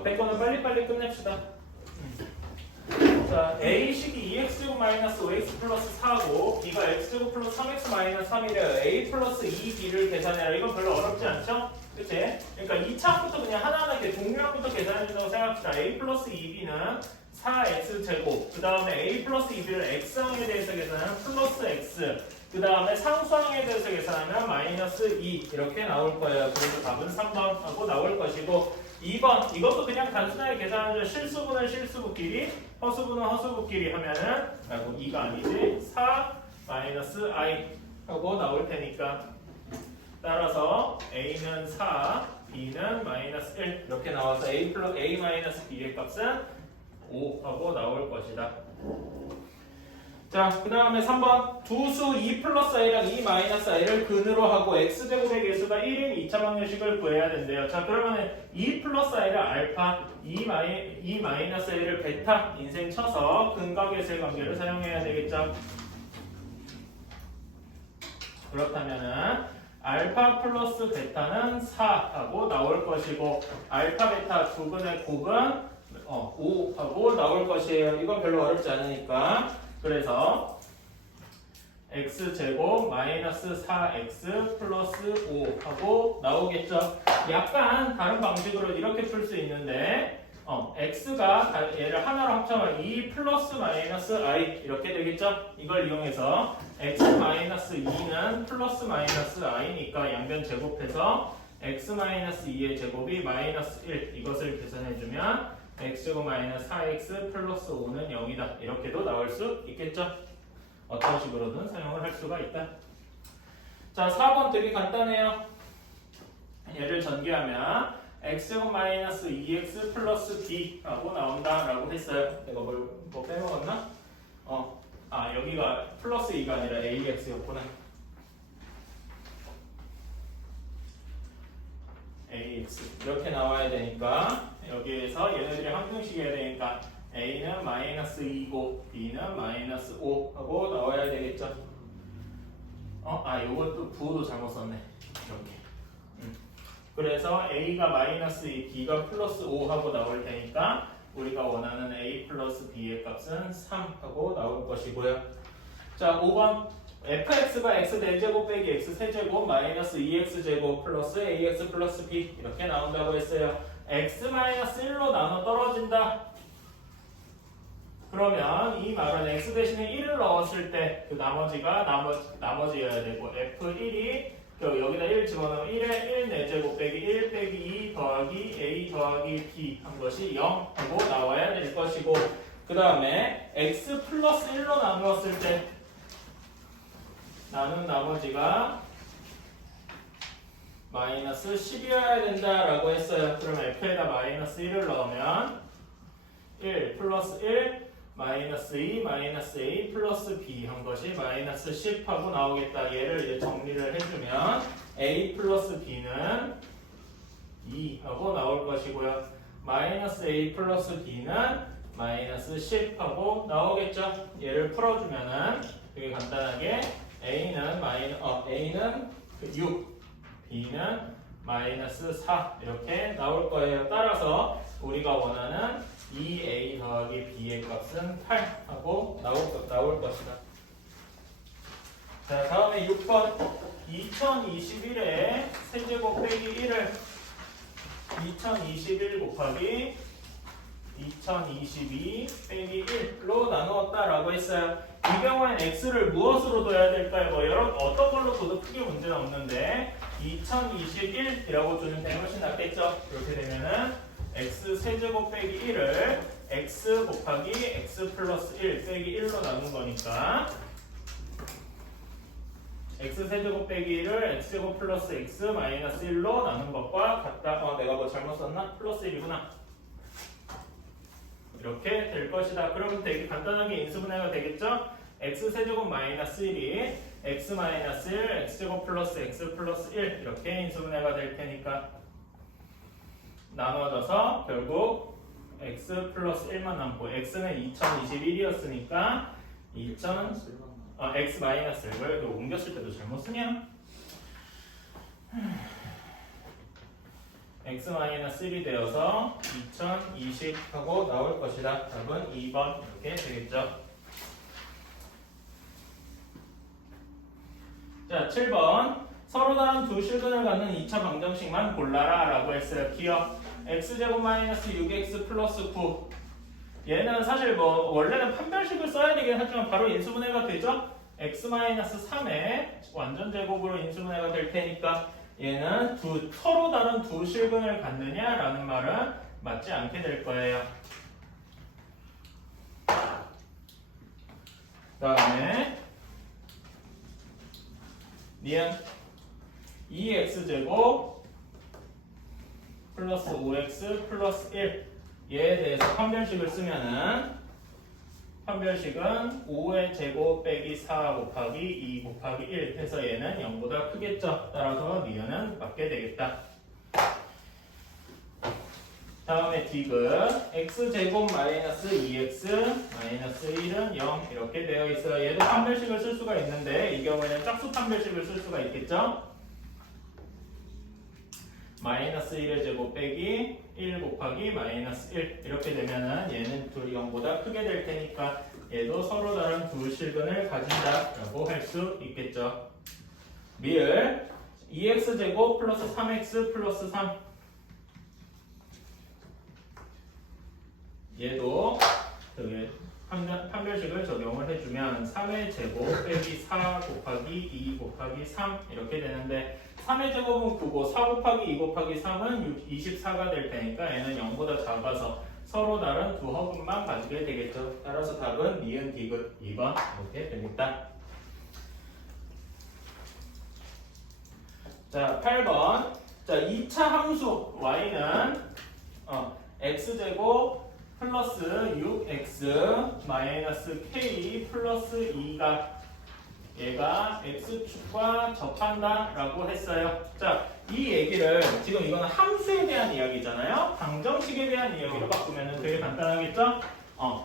앞에 거는 빨리빨리 끝냅시다. 자, a식이 2x제곱 마이너스 5x 플러스 4고 b가 x제곱 플러스 3x 마이너스 3이래요. a 플러스 2b를 계산해라. 이건 별로 어렵지 않죠? 그치? 그러니까 2차부터 그냥 하나하나 이렇게 종류부터 계산해준다고 생각합시다. a 플러스 2b는 4x제곱, 그 다음에 a 플러스 2b를 x항에 대해서 계산하면 플러스 x, 그 다음에 상수항에 대해서 계산하면 마이너스 2 이렇게 나올 거예요. 그래서 답은 3번 하고 나올 것이고 2번 이것도 그냥 단순하게 계산하죠. 실수분은 실수분끼리, 허수분은 허수분끼리 하면은 2가 아니지 4 마이너스 i 하고 나올 테니까 따라서 a는 4, b는 마이너스 1 이렇게 나와서 a 플러스 a 마이너스 b의 값은 5 하고 나올 것이다. 자, 그 다음에 3번 두수 2 플러스 i랑 2 마이너스 i를 근으로 하고 x제곱의 개수가 1인 2차 방정식을 구해야 된대요. 자, 그러면 2 플러스 i를 알파, 2 마이너스 i를 베타 인생 쳐서 근과 계수의 관계를 사용해야 되겠죠. 그렇다면은 알파 플러스 베타는 4 하고 나올 것이고 알파 베타 두 근의 곱은 5 하고 나올 것이에요. 이건 별로 어렵지 않으니까. 그래서 x제곱 마이너스 4x 플러스 5 하고 나오겠죠. 약간 다른 방식으로 이렇게 풀 수 있는데 x가 얘를 하나로 합쳐면 2 플러스 마이너스 i 이렇게 되겠죠. 이걸 이용해서 x 마이너스 2는 플러스 마이너스 i니까 양변 제곱해서 x 마이너스 2의 제곱이 마이너스 1 이것을 계산해주면 x제곱 마이너스 4x 플러스 5는 0이다. 이렇게도 나올 수 있겠죠. 어떤 식으로든 사용을 할 수가 있다. 자, 4번 되게 간단해요. 얘를 전개하면 x제곱 마이너스 2x 플러스 b 라고 나온다라고 했어요. 내가 뭐 빼먹었나? 여기가 플러스 2가 아니라 ax였구나. ax 이렇게 나와야 되니까 여기에서 얘네들이 항등식이어야 되니까 a는 마이너스 2고 b는 마이너스 5 하고 나와야 되겠죠. 요것도 부호도 잘못 썼네. 이렇게. 그래서 a가 마이너스 2, b가 플러스 5 하고 나올 테니까 우리가 원하는 a 플러스 b의 값은 3 하고 나올 것이고요. 자, 5번 fx가 x 4제곱 빼기 x 세제곱 마이너스 2x제곱 플러스 ax 플러스 b 이렇게 나온다고 했어요. x 마이너스 1로 나눠 떨어진다. 그러면 이 말은 x 대신에 1을 넣었을 때 그 나머지가 나머지여야 되고 f1이 여기다 1 집어넣으면 1에 1 4제곱 빼기 1 빼기 2 더하기 a 더하기 b 한 것이 0 하고 나와야 될 것이고 그 다음에 x 플러스 1로 나누었을 때 나눈 나머지가 마이너스 10이어야 된다라고 했어요. 그러면 f에다 마이너스 1을 넣으면 1 플러스 1 마이너스 2 마이너스 a 플러스 b 한 것이 마이너스 10 하고 나오겠다. 얘를 이제 정리를 해주면 a 플러스 b는 2 하고 나올 것이고요. 마이너스 a 플러스 b는 마이너스 10 하고 나오겠죠. 얘를 풀어주면은 되게 간단하게 A는 6, B는 마이너스 4 이렇게 나올 거예요. 따라서 우리가 원하는 2A 더하기 B의 값은 8 하고 나올 것이다. 자, 다음에 6번 2021에 세제곱 빼기 1을 2021 곱하기 2022 빼기 1로 나누었다라고 했어요. 이 경우엔 x를 무엇으로 둬야 될까요? 어떤 걸로 둬도 크게 문제는 없는데 2021이라고 주면 되는 것이 낫겠죠. 그렇게 되면은 x 세제곱 빼기 1을 x 곱하기 x 플러스 1 빼기 1로 나눈 거니까 x 세제곱 빼기 1을 x제곱 플러스 x 마이너스 1로 나눈 것과 같다. 내가 뭐 잘못 썼나? 플러스 1이구나. 이렇게 될 것이다. 그러면 되게 간단하게 인수분해가 되겠죠? x 세제곱 마이너스 1이 x 마이너스 1, x제곱 플러스 x 플러스 1 이렇게 인수분해가 될 테니까 나눠져서 결국 x 플러스 1만 남고 x는 2021이었으니까 x 마이너스 1. 왜 옮겼을 때도 잘못 쓰냐? x-1이 되어서 2020 하고 나올 것이다. 답은 2번 이렇게 되겠죠. 자, 7번. 서로 다른 두 실근을 갖는 2차 방정식만 골라라 라고 했어요. 기억. x제곱 마이너스 6x 플러스 9. 얘는 사실 뭐 원래는 판별식을 써야 되긴 하지만 바로 인수분해가 되죠. x-3의 완전 제곱으로 인수분해가 될 테니까 얘는 서로 다른 두 실근을 갖느냐라는 말은 맞지 않게 될 거예요. 그 다음에 니은 2x제곱 플러스 5x 플러스 1 얘에 대해서 판별식을 쓰면은 판별식은 5의 제곱 빼기 4 곱하기 2 곱하기 1 해서 얘는 0보다 크겠죠. 따라서 니은은 맞게 되겠다. 다음에 디귿 x제곱 마이너스 2x 마이너스 1은 0 이렇게 되어 있어요. 얘도 판별식을 쓸 수가 있는데 이 경우에는 짝수 판별식을 쓸 수가 있겠죠. 마이너스 1의 제곱 빼기 1 곱하기 마이너스 1 이렇게 되면은 얘는 둘이 0보다 크게 될 테니까 얘도 서로 다른 두 실근을 가진다 라고 할 수 있겠죠. 미을 2x제곱 플러스 3x 플러스 3 얘도 판별식을 적용을 해주면 3의 제곱 빼기 4 곱하기 2 곱하기 3 이렇게 되는데 3의 제곱은 9고 4 곱하기 2 곱하기 3은 24가 될 테니까 얘는 0보다 작아서 서로 다른 두 허근만 가지게 되겠죠. 따라서 답은 니은 디귿 2번 이렇게 됩니다. 자, 8번. 자, 2차 함수 y는 x제곱 플러스 6x 마이너스 k 플러스 2가 얘가 x축과 접한다 라고 했어요. 자, 이 얘기를 지금 이거는 함수에 대한 이야기잖아요. 방정식에 대한 이야기로 바꾸면 되게 간단하겠죠?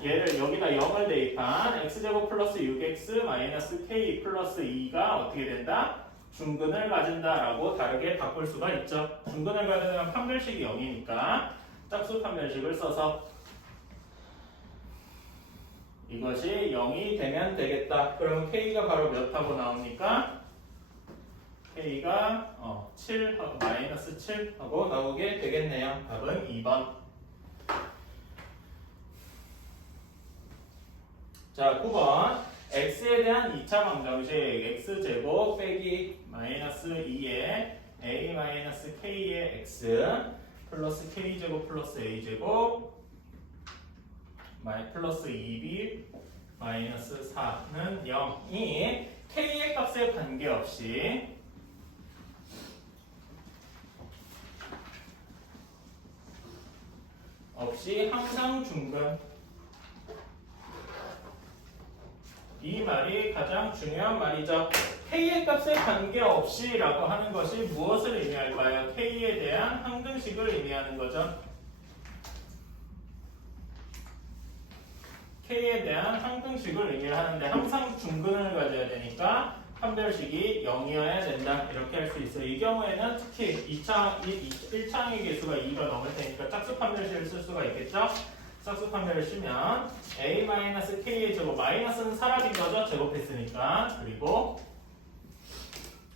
얘를 여기다 0을 대입한 x제곱 플러스 6x 마이너스 k 플러스 2가 어떻게 된다? 중근을 가진다 라고 다르게 바꿀 수가 있죠. 중근을 가지면 판별식이 0이니까 짝수 판별식을 써서 이것이 0이 되면 되겠다. 그럼 K가 바로 몇 하고 나옵니까? K가 7 하고 마이너스 7 하고 나오게 되겠네요. 답은 2번. 자, 9번. X에 대한 2차 방정식 X제곱 빼기 마이너스 2의 A 마이너스 K의 X 플러스 K제곱 플러스 A제곱 플러스 2b 마이너스 4는 0이 k의 값에 관계없이 항상 중근. 이 말이 가장 중요한 말이죠. k의 값에 관계없이 라고 하는 것이 무엇을 의미할까요? k에 대한 항등식을 의미하는 거죠. K에 대한 항등식을 의미하는데 항상 중근을 가져야 되니까 판별식이 0이어야 된다 이렇게 할 수 있어요. 이 경우에는 특히 1차항의 개수가 2가 넘을 테니까 짝수 판별식을 쓸 수가 있겠죠. 짝수 판별을 쓰면 A-K의 제곱 마이너스는 사라진 거죠. 제곱했으니까. 그리고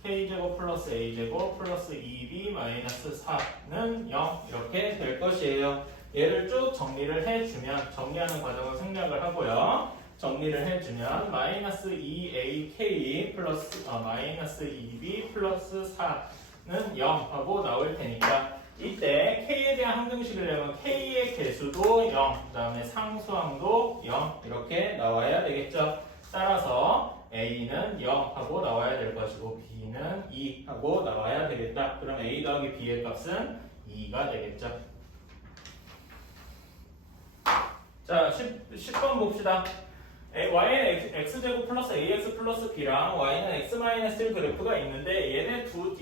K제곱 플러스 A제곱 플러스 2B 마이너스 4는 0 이렇게 될 것이에요. 얘를 쭉 정리를 해주면 정리하는 과정을 생략을 하고요. 정리를 해주면 마이너스 2AK 플러스 마이너스 2B 플러스 4는 0 하고 나올 테니까 이때 K에 대한 항등식을 내면 K의 개수도 0, 그 다음에 상수항도 0 이렇게 나와야 되겠죠. 따라서 A는 0 하고 나와야 될 것이고 B는 2 하고 나와야 되겠다. 그럼 A 더하기 B의 값은 2가 되겠죠. 자, 10번 봅시다. y는 x제곱 플러스 ax 플러스 b랑 y는 x-1 그래프가 있는데 얘네 두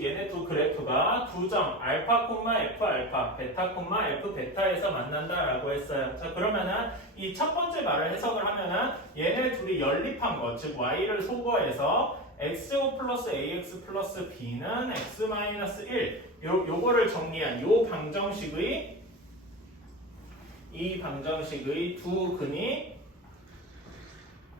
그래프가 두 점 알파, f 알파, 베타, f 베타에서 만난다라고 했어요. 자, 그러면은 이 첫 번째 말을 해석을 하면은 얘네 둘이 연립한 것, 즉 y를 소거해서 x제곱 플러스 ax 플러스 b는 x-1 요거를 정리한 요 방정식의 이 방정식의 두 근이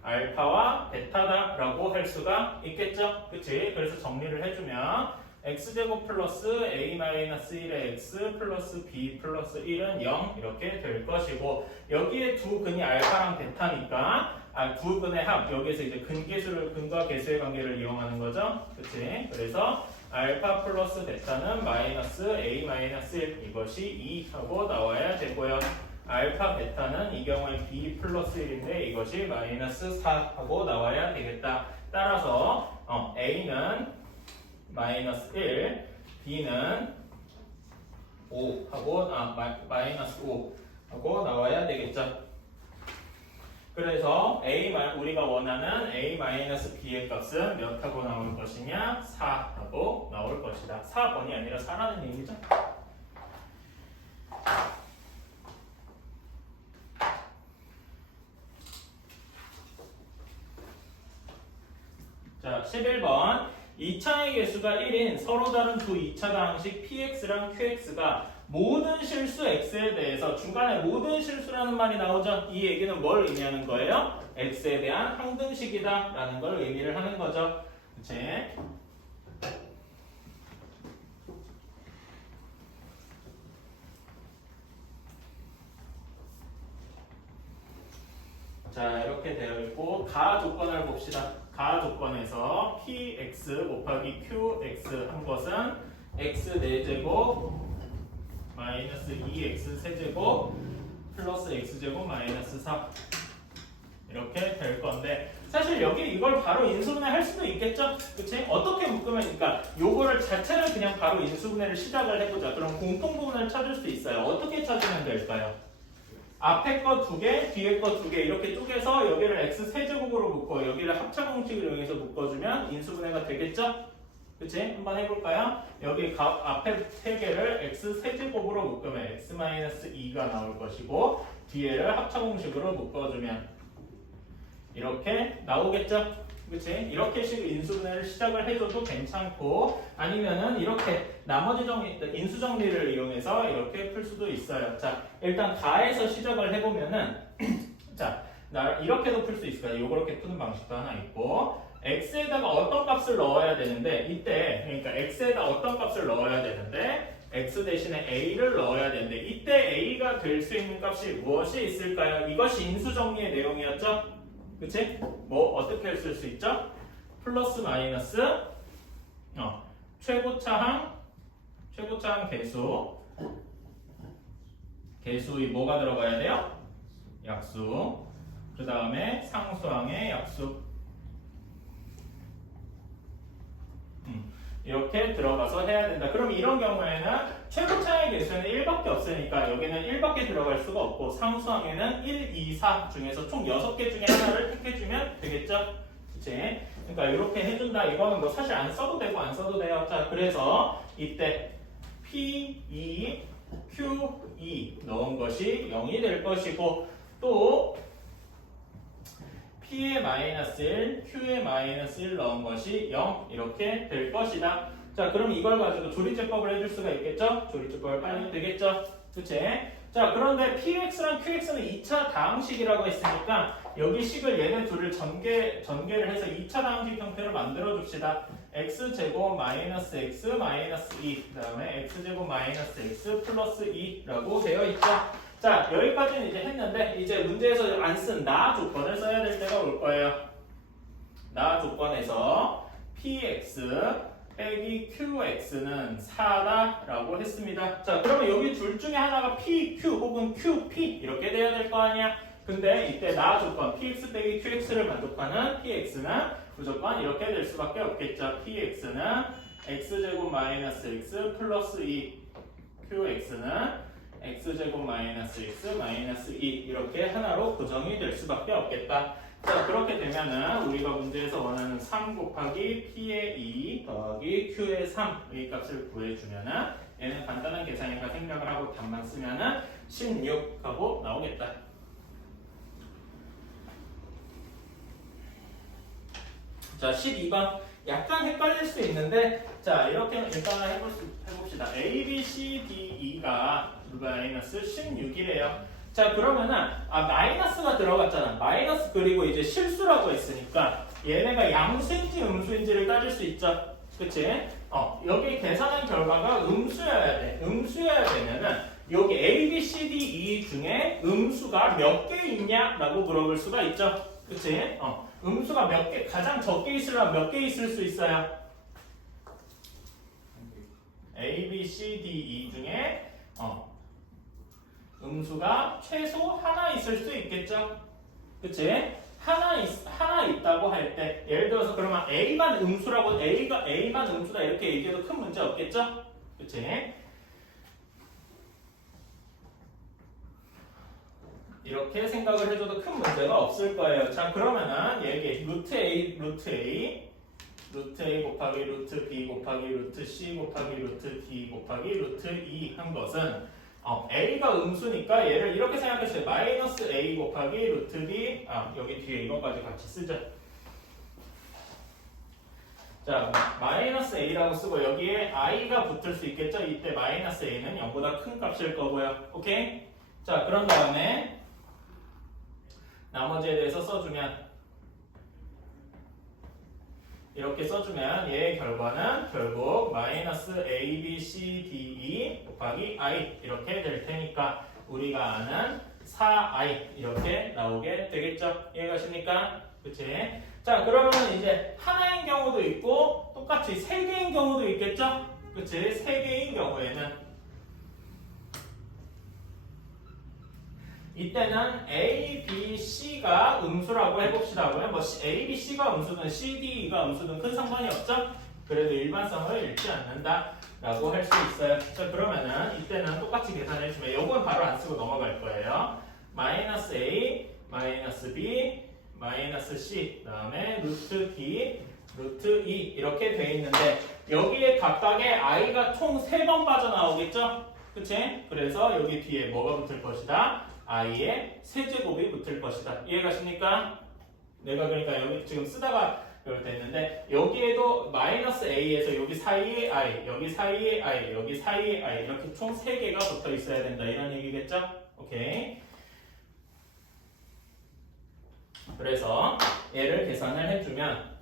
알파와 베타다라고 할 수가 있겠죠? 그치? 그래서 정리를 해주면 x제곱 플러스 a-1의 x 플러스 b 플러스 1은 0 이렇게 될 것이고 여기에 두 근이 알파랑 베타니까 두 근의 합 여기에서 이제 근과 계수의 관계를 이용하는 거죠? 그치? 그래서 알파 플러스 베타는 마이너스 a-1 이것이 2 하고 나와야 되고요. 알파 베타는 이 경우에 b 플러스 1인데 이것이 마이너스 4 하고 나와야 되겠다. 따라서 a는 마이너스 1, b는 5 하고 마이너스 5 하고 나와야 되겠죠. 그래서 우리가 원하는 a-b의 값은 몇 하고 나올 것이냐? 4 하고 나올 것이다. 4번이 아니라 4라는 얘기죠. 자, 11번 2차의 개수가 1인 서로 다른 두 2차 방식 px랑 qx가 모든 실수 x에 대해서 중간에 모든 실수라는 말이 나오죠. 이 얘기는 뭘 의미하는 거예요? x에 대한 항등식이다 라는 걸 의미를 하는 거죠. 그치? 자, 이렇게 되어 있고 가 조건을 봅시다. 가 조건에서 px 곱하기 qx 한 것은 x 4제곱 마이너스 2x 세제곱 플러스 x제곱 마이너스 4 이렇게 될 건데 사실 여기 이걸 바로 인수분해 할 수도 있겠죠? 그치? 어떻게 묶으면 그러니까 요거를 자체를 그냥 바로 인수분해를 시작을 해보자. 그럼 공통부분을 찾을 수 있어요. 어떻게 찾으면 될까요? 앞에 거 2개, 뒤에 거 2개 이렇게 쪼개서 여기를 x 세제곱으로 묶고 여기를 합차 공식을 이용해서 묶어주면 인수분해가 되겠죠? 그치? 한번 해볼까요? 여기 앞에 3개를 x 세제곱으로 묶으면 x-2가 나올 것이고 뒤에를 합차 공식으로 묶어주면 이렇게 나오겠죠? 그치? 이렇게 인수분해를 시작을 해줘도 괜찮고 아니면은 이렇게 나머지 인수 정리를 이용해서 이렇게 풀 수도 있어요. 자, 일단 가에서 시작을 해보면은 자, 이렇게도 풀 수 있을 거예요. 요렇게 푸는 방식도 하나 있고 x에다가 어떤 값을 넣어야 되는데 이때 그러니까 x에다 어떤 값을 넣어야 되는데 x 대신에 a를 넣어야 되는데 이때 a가 될 수 있는 값이 무엇이 있을까요? 이것이 인수 정리의 내용이었죠? 그치? 뭐 어떻게 쓸 수 있죠? 플러스 마이너스 최고차항 개수의 뭐가 들어가야 돼요? 약수 그 다음에 상수항의 약수 이렇게 들어가서 해야 된다. 그럼 이런 경우에는 최고차의 개수에는 1밖에 없으니까 여기는 1밖에 들어갈 수가 없고 상수항에는 1, 2, 4 중에서 총 6개 중에 하나를 택해주면 되겠죠? 그치? 그러니까 이렇게 해준다. 이거는 뭐 사실 안 써도 되고 안 써도 돼요. 자, 그래서 이때 P2, Q2 넣은 것이 0이 될 것이고 또 P의 마이너스 1, Q의 마이너스 1 넣은 것이 0 이렇게 될 것이다. 자, 그럼 이걸 가지고 조리제법을 해줄 수가 있겠죠? 조리제법을 빨리 되겠죠? 그치? 자, 그런데 PX랑 QX는 2차 다항식이라고 했으니까 여기 식을 얘네 둘을 전개를 해서 2차 다항식 형태로 만들어 줍시다. x제곱 마이너스 x 마이너스 2 그 다음에 x제곱 마이너스 x 플러스 2라고 되어 있죠. 자, 여기까지는 이제 했는데 이제 문제에서 안 쓴 나 조건을 써야 될 때가 올 거예요. 나 조건에서 px 빼기 qx는 4다 라고 했습니다. 자, 그러면 여기 둘 중에 하나가 pq 혹은 qp 이렇게 돼야 될 거 아니야. 근데 이때 나 조건 px 빼기 qx를 만족하는 px는 무조건 이렇게 될 수밖에 없겠죠. px는 x제곱 마이너스 x 플러스 2 qx는 x제곱 마이너스 x 마이너스 2 이렇게 하나로 고정이 될 수밖에 없겠다. 자, 그렇게 되면은 우리가 문제에서 원하는 3 곱하기 p의 2 더하기 q의 3의 값을 구해주면은 얘는 간단한 계산이니까 생략을 하고 답만 쓰면은 16 하고 나오겠다. 자, 12번 약간 헷갈릴 수 있는데 자 이렇게 일단 해봅시다. A, B, C, D, E가 마이너스 16이래요. 자 그러면은 마이너스가 들어갔잖아. 마이너스 그리고 이제 실수라고 했으니까 얘네가 양수인지 음수인지를 따질 수 있죠. 그치? 여기 계산한 결과가 음수여야 돼. 음수여야 되면은 여기 A, B, C, D, E 중에 음수가 몇 개 있냐라고 물어볼 수가 있죠. 그치? 음수가 몇 개, 가장 적게 있으려면 몇 개 있을 수 있어요? A, B, C, D, E 중에 음수가 최소 하나 있을 수 있겠죠? 그치? 하나 있다고 할 때, 예를 들어서 그러면 A만 음수라고, A만 음수다 이렇게 얘기해도 큰 문제 없겠죠? 그치? 이렇게 생각을 해줘도 큰 문제가 없을 거예요. 자, 그러면은, 얘기, 루트 A 곱하기 루트 B 곱하기 루트 C 곱하기 루트 D 곱하기 루트 E 한 것은 A가 음수니까 얘를 이렇게 생각했어요. 마이너스 A 곱하기 루트 B 여기 뒤에 이거까지 같이 쓰자. 자 마이너스 A라고 쓰고 여기에 I가 붙을 수 있겠죠. 이때 마이너스 A는 0보다 큰 값일 거고요. 오케이? 자 그런 다음에 나머지에 대해서 써주면 이렇게 써주면 얘의 결과는 결국 마이너스 A, B, C, D, E 곱하기 I 이렇게 될 테니까 우리가 아는 4I 이렇게 나오게 되겠죠. 이해가십니까? 그치? 자 그러면 이제 하나인 경우도 있고 똑같이 세 개인 경우도 있겠죠? 그치? 세 개인 경우에는 이때는 A, B, C가 음수라고 해봅시다. 뭐 A, B, C가 음수든 C, D, E가 음수든 큰 상관이 없죠? 그래도 일반성을 잃지 않는다라고 할 수 있어요. 자 그러면은 이때는 똑같이 계산해주면 요건 바로 안 쓰고 넘어갈 거예요. 마이너스 A, 마이너스 B, 마이너스 C 그다음에 루트 D, 루트 E 이렇게 돼 있는데 여기에 각각의 I가 총 3번 빠져나오겠죠? 그치? 그래서 여기 뒤에 뭐가 붙을 것이다? I의 세제곱이 붙을 것이다. 이해가십니까? 내가 그러니까 여기 지금 쓰다가 이렇게 됐는데 여기에도 마이너스 A에서 여기 사이에 I, 여기 사이에 I, 여기 사이에 I 이렇게 총 3개가 붙어 있어야 된다. 이런 얘기겠죠? 오케이. 그래서 얘를 계산을 해주면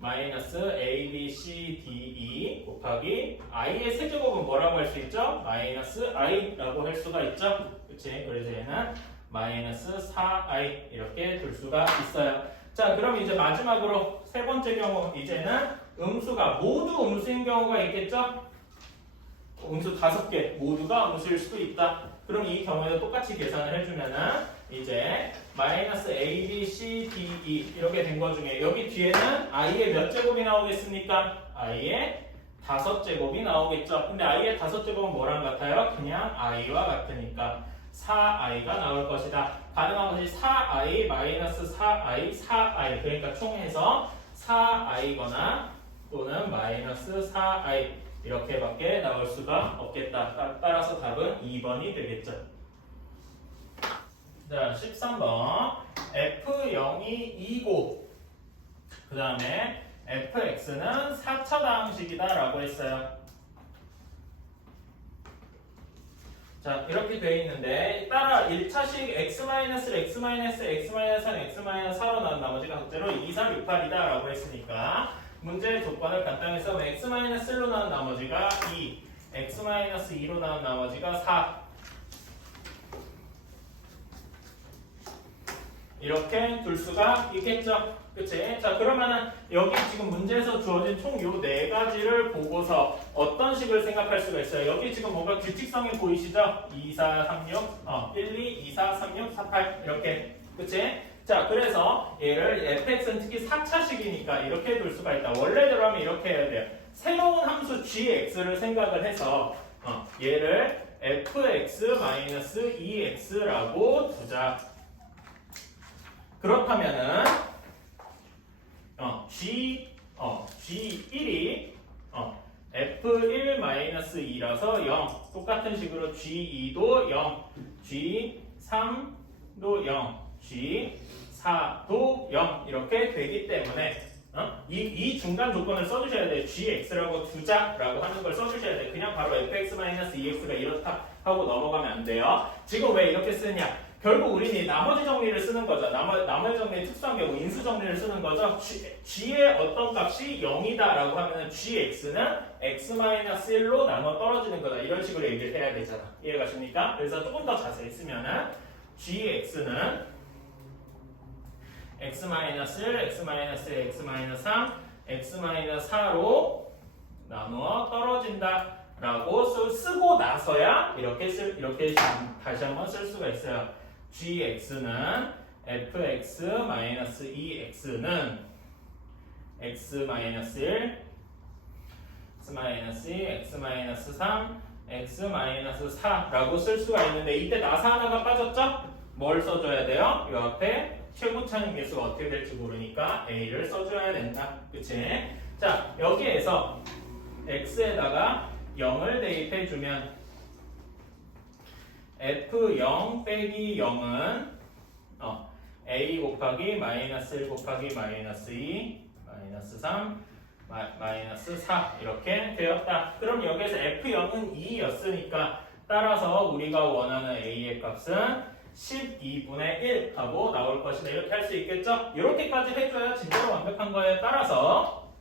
마이너스 A, B, C, D, E 곱하기 I의 세제곱은 뭐라고 할 수 있죠? 마이너스 I라고 할 수가 있죠? 그치? 그래서 얘는 마이너스 4I 이렇게 둘 수가 있어요. 자 그럼 이제 마지막으로 세 번째 경우 이제는 음수가 모두 음수인 경우가 있겠죠? 음수 5개 모두가 음수일 수도 있다. 그럼 이 경우에도 똑같이 계산을 해주면은 이제 마이너스 A, B, C, D, E 이렇게 된 거 중에 여기 뒤에는 I의 몇 제곱이 나오겠습니까? I의 5제곱이 나오겠죠. 근데 I의 5제곱은 뭐랑 같아요? 그냥 I와 같으니까 4I가 나올 것이다. 가능한 것이 4I, 마이너스 4I, 4I 그러니까 총해서 4I거나 또는 마이너스 4I 이렇게밖에 나올 수가 없겠다. 따라서 답은 2번이 되겠죠. 자, 13번 F0이 2고 그 다음에 fx는 4차방식이다 라고 했어요. 자 이렇게 돼 있는데 따라 1차식 x-를 x-1, x-4로 나온 나머지가 각대로 2, 3, 6, 8이다 라고 했으니까 문제의 조건을 간단히 써보면 x-1로 나온 나머지가 2, x-2로 나온 나머지가 4 이렇게 둘 수가 있겠죠. 그치? 자 그러면은 여기 지금 문제에서 주어진 총 요 4가지를 보고서 어떤 식을 생각할 수가 있어요. 여기 지금 뭔가 규칙성이 보이시죠? 2, 4, 3, 6, 1, 2, 2, 4, 3, 6, 4, 8 이렇게 그치? 자 그래서 얘를 fx는 특히 4차식이니까 이렇게 둘 수가 있다. 원래대로 하면 이렇게 해야 돼요. 새로운 함수 gx를 생각을 해서 얘를 fx-2x라고 두자. 그렇다면은 G1이 F1-2라서 0 똑같은 식으로 G2도 0 G3도 0 G4도 0 이렇게 되기 때문에 이 중간 조건을 써주셔야 돼요. gx라고 두자라고 하는 걸 써주셔야 돼요. 그냥 바로 fx-ex가 이렇다 하고 넘어가면 안 돼요. 지금 왜 이렇게 쓰냐? 결국 우리는 나머지 정리를 쓰는 거죠. 나머지 정리의 특수한 경우 인수 정리를 쓰는 거죠. g의 어떤 값이 0이다라고 하면 gx는 x-1로 나눠 떨어지는 거다. 이런 식으로 얘기를 해야 되잖아. 이해가십니까? 그래서 조금 더 자세히 쓰면은 gx는 x-1, x-2, x-3, x-4로 나누어 떨어진다 라고 쓰고 나서야 이렇게 다시 한번 쓸 수가 있어요. gx는 fx-2x는 x-1, x-2, x-3, x-4라고 쓸 수가 있는데 이때 나사 하나가 빠졌죠? 뭘 써줘야 돼요? 이 앞에 최고 차임 계수가 어떻게 될지 모르니까 a를 써줘야 된다. 그치? 자, 여기에서 x에다가 0을 대입해주면 f0 빼기 0은 a 곱하기 마이너스 1 곱하기 마이너스 2 마이너스 3 마이너스 4 이렇게 되었다. 그럼 여기에서 f0은 2였으니까 따라서 우리가 원하는 a의 값은 12분의 1 하고 나올 것이다. 이렇게 할 수 있겠죠? 이렇게까지 해줘야 진짜로 완벽한 거에 따라서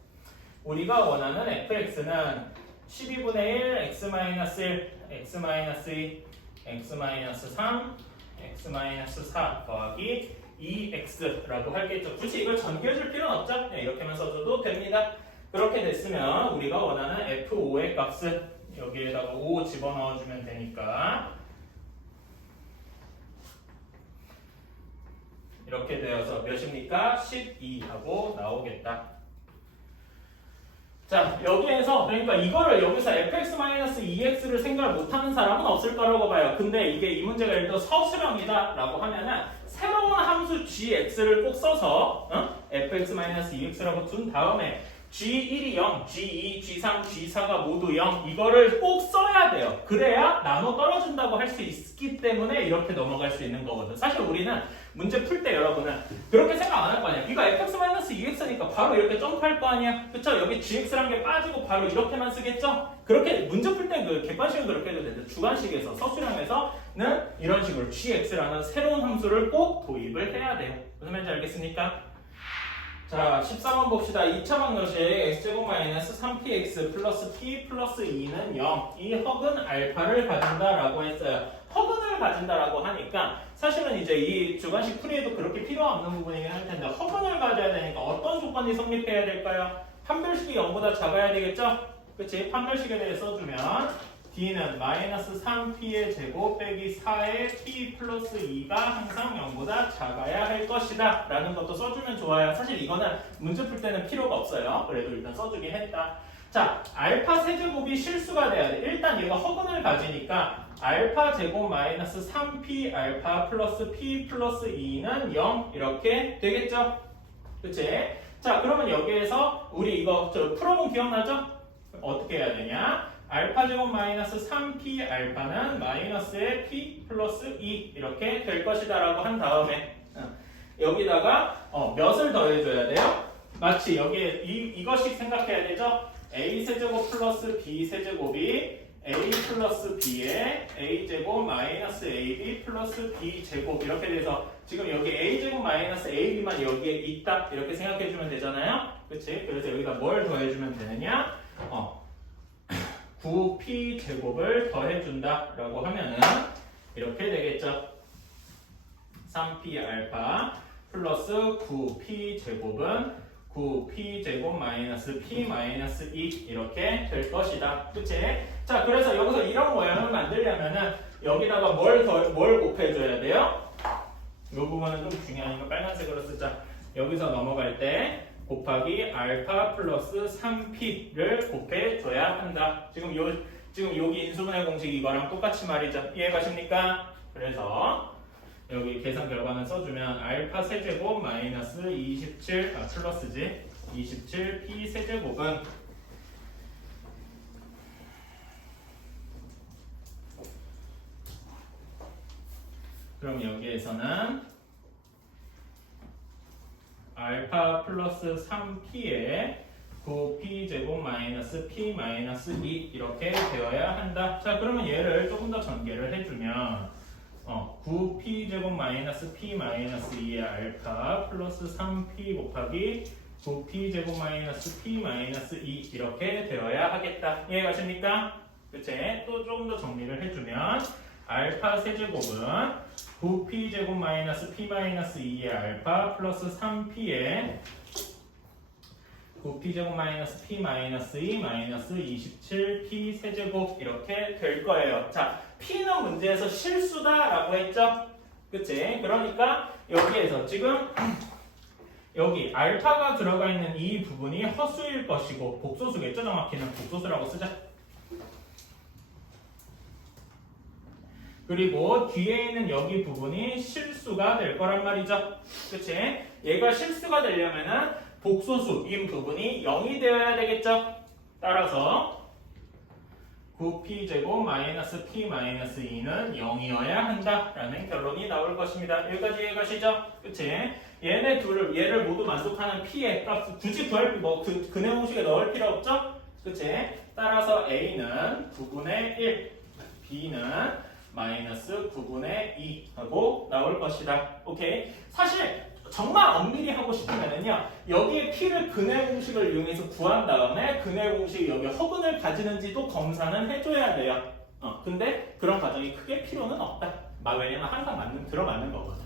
우리가 원하는 fx는 12분의 1, x-1, x-2, x-3, x-4 더하기 2x라고 하겠죠. 굳이 이걸 전개해줄 필요는 없죠? 네, 이렇게만 써줘도 됩니다. 그렇게 됐으면 우리가 원하는 f5의 값은 여기에다가 5 집어넣어주면 되니까 이렇게 되어서 몇입니까? 12하고 나오겠다. 자, 여기에서 그러니까 이거를 여기서 fx-2x를 생각을 못하는 사람은 없을 거라고 봐요. 근데 이게 이 문제가 예를 들어 서술형이다 라고 하면은 새로운 함수 gx를 꼭 써서 fx-2x라고 둔 다음에 g1이 0, g2, g3, g4가 모두 0 이거를 꼭 써야 돼요. 그래야 나눠 떨어진다고 할 수 있기 때문에 이렇게 넘어갈 수 있는 거거든. 사실 우리는 문제 풀 때 여러분은 그렇게 생각 안 할 거 아니야. 이거 fx-2x니까 바로 이렇게 점프할 거 아니야. 그쵸? 여기 gx라는 게 빠지고 바로 이렇게만 쓰겠죠? 그렇게 문제 풀 때 그 객관식은 그렇게 해도 되는데 주관식에서 서술형에서는 이런 식으로 gx라는 새로운 함수를 꼭 도입을 해야 돼요. 무슨 말인지 알겠습니까? 자, 13번 봅시다. 2차 방정식 x제곱 마이너스 3px 플러스 p 플러스 2는 0. 이 허근 알파를 가진다라고 했어요. 허근을 가진다라고 하니까 사실은 이제 이 주관식 풀이에도 그렇게 필요 없는 부분이긴 할 텐데 허근을 가져야 되니까 어떤 조건이 성립해야 될까요? 판별식이 0보다 작아야 되겠죠? 그치? 판별식에 대해 써주면 d는 마이너스 3p의 제곱 빼기 4의 p 플러스 2가 항상 0보다 작아야 할 것이다 라는 것도 써주면 좋아요. 사실 이거는 문제 풀 때는 필요가 없어요. 그래도 일단 써주긴 했다. 자, 알파 세제곱이 실수가 돼야 돼. 일단 얘가 허근을 가지니까 알파 제곱 마이너스 3p 알파 플러스 p 플러스 2는 0 이렇게 되겠죠? 그치? 자, 그러면 여기에서 우리 이거 풀어본 기억나죠? 어떻게 해야 되냐? 알파 제곱 마이너스 3p 알파는 마이너스의 p 플러스 2 이렇게 될 것이다 라고 한 다음에 여기다가 몇을 더해줘야 돼요? 마치 여기에 이것씩 생각해야 되죠? a 세제곱 플러스 b 세제곱이 a 플러스 b에 a 제곱 마이너스 ab 플러스 b 제곱 이렇게 돼서 지금 여기 a 제곱 마이너스 ab만 여기에 있다 이렇게 생각해주면 되잖아요. 그치? 그래서 여기다 뭘 더해주면 되느냐? 9p 제곱을 더해준다 라고 하면은 이렇게 되겠죠. 3p 알파 플러스 9p 제곱은 9p 제곱 마이너스 p 마이너스 2 이렇게 될 것이다. 그치? 자, 그래서 여기서 이런 모양을 만들려면은 여기다가 뭘 곱해줘야 돼요? 이 부분은 좀 중요하니까 빨간색으로 쓰자. 여기서 넘어갈 때 곱하기 알파 플러스 3p를 곱해줘야 한다. 지금 여기 인수분해 공식 이거랑 똑같이 말이죠. 이해가십니까? 그래서 여기 계산 결과는 써주면 알파 세제곱 마이너스 27 플러스지 27p 세제곱은 그럼 여기에서는 알파 플러스 3p에 9p 제곱 마이너스 p 마이너스 2 이렇게 되어야 한다. 자, 그러면 얘를 조금 더 전개를 해주면 9p 제곱 마이너스 p 마이너스 2의 알파 플러스 3p 곱하기 9p 제곱 마이너스 p 마이너스 2 이렇게 되어야 하겠다. 이해가십니까? 그치? 또 조금 더 정리를 해주면 알파 세제곱은 9p 제곱 마이너스 p 마이너스 2의 알파 플러스 3p의 9p 제곱 마이너스 p 마이너스 2 마이너스 27p 세제곱 이렇게 될 거예요. 자, p는 문제에서 실수다라고 했죠? 그치? 그러니까 여기에서 지금 여기 알파가 들어가 있는 이 부분이 허수일 것이고 복소수겠죠? 정확히는 복소수라고 쓰자. 그리고 뒤에 있는 여기 부분이 실수가 될 거란 말이죠. 그치? 얘가 실수가 되려면은 복소수인 부분이 0이 되어야 되겠죠? 따라서 9p 제곱 마이너스 p 마이너스 2는 0이어야 한다라는 결론이 나올 것입니다. 여기까지 이해가시죠? 그치? 얘네 둘을 얘를 모두 만족하는 p의 값 굳이 구할 근해 공식에 넣을 필요 없죠? 그치? 따라서 a는 9분의 1, b는 마이너스 9분의 2 하고 나올 것이다. 오케이? 사실 정말 엄밀히 하고 싶으면요, 여기에 p를 근해 공식을 이용해서 구한 다음에 근해 공식이 여기 허근을 가지는지도 검사는 해줘야 돼요. 근데 그런 과정이 크게 필요는 없다. 왜냐면 항상 들어맞는 거거든.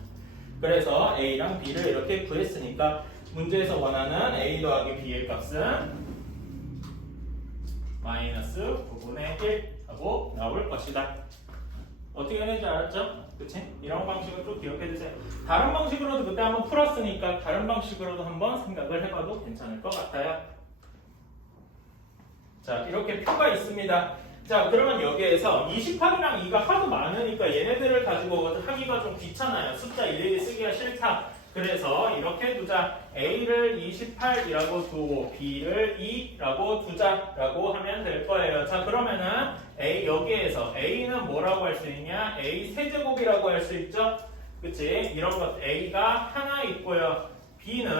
그래서 a랑 b를 이렇게 구했으니까 문제에서 원하는 a 더하기 b의 값은 마이너스 9분의 1 하고 나올 것이다. 어떻게 되는지 알았죠? 그치? 이런 방식을 좀 기억해주세요. 다른 방식으로도 그때 한번 풀었으니까 다른 방식으로도 한번 생각을 해봐도 괜찮을 것 같아요. 자, 이렇게 표가 있습니다. 자, 그러면 여기에서 28이랑 2가 하도 많으니까 얘네들을 가지고 하기가 좀 귀찮아요. 숫자 일일이 쓰기가 싫다. 그래서 이렇게 두자. A를 28이라고 두고 B를 2라고 두자라고 하면 될 거예요. 자, 그러면은 여기에서 A는 뭐라고 할 수 있냐? A 세제곱이라고 할 수 있죠? 그치? 이런 것 A가 하나 있고요. B는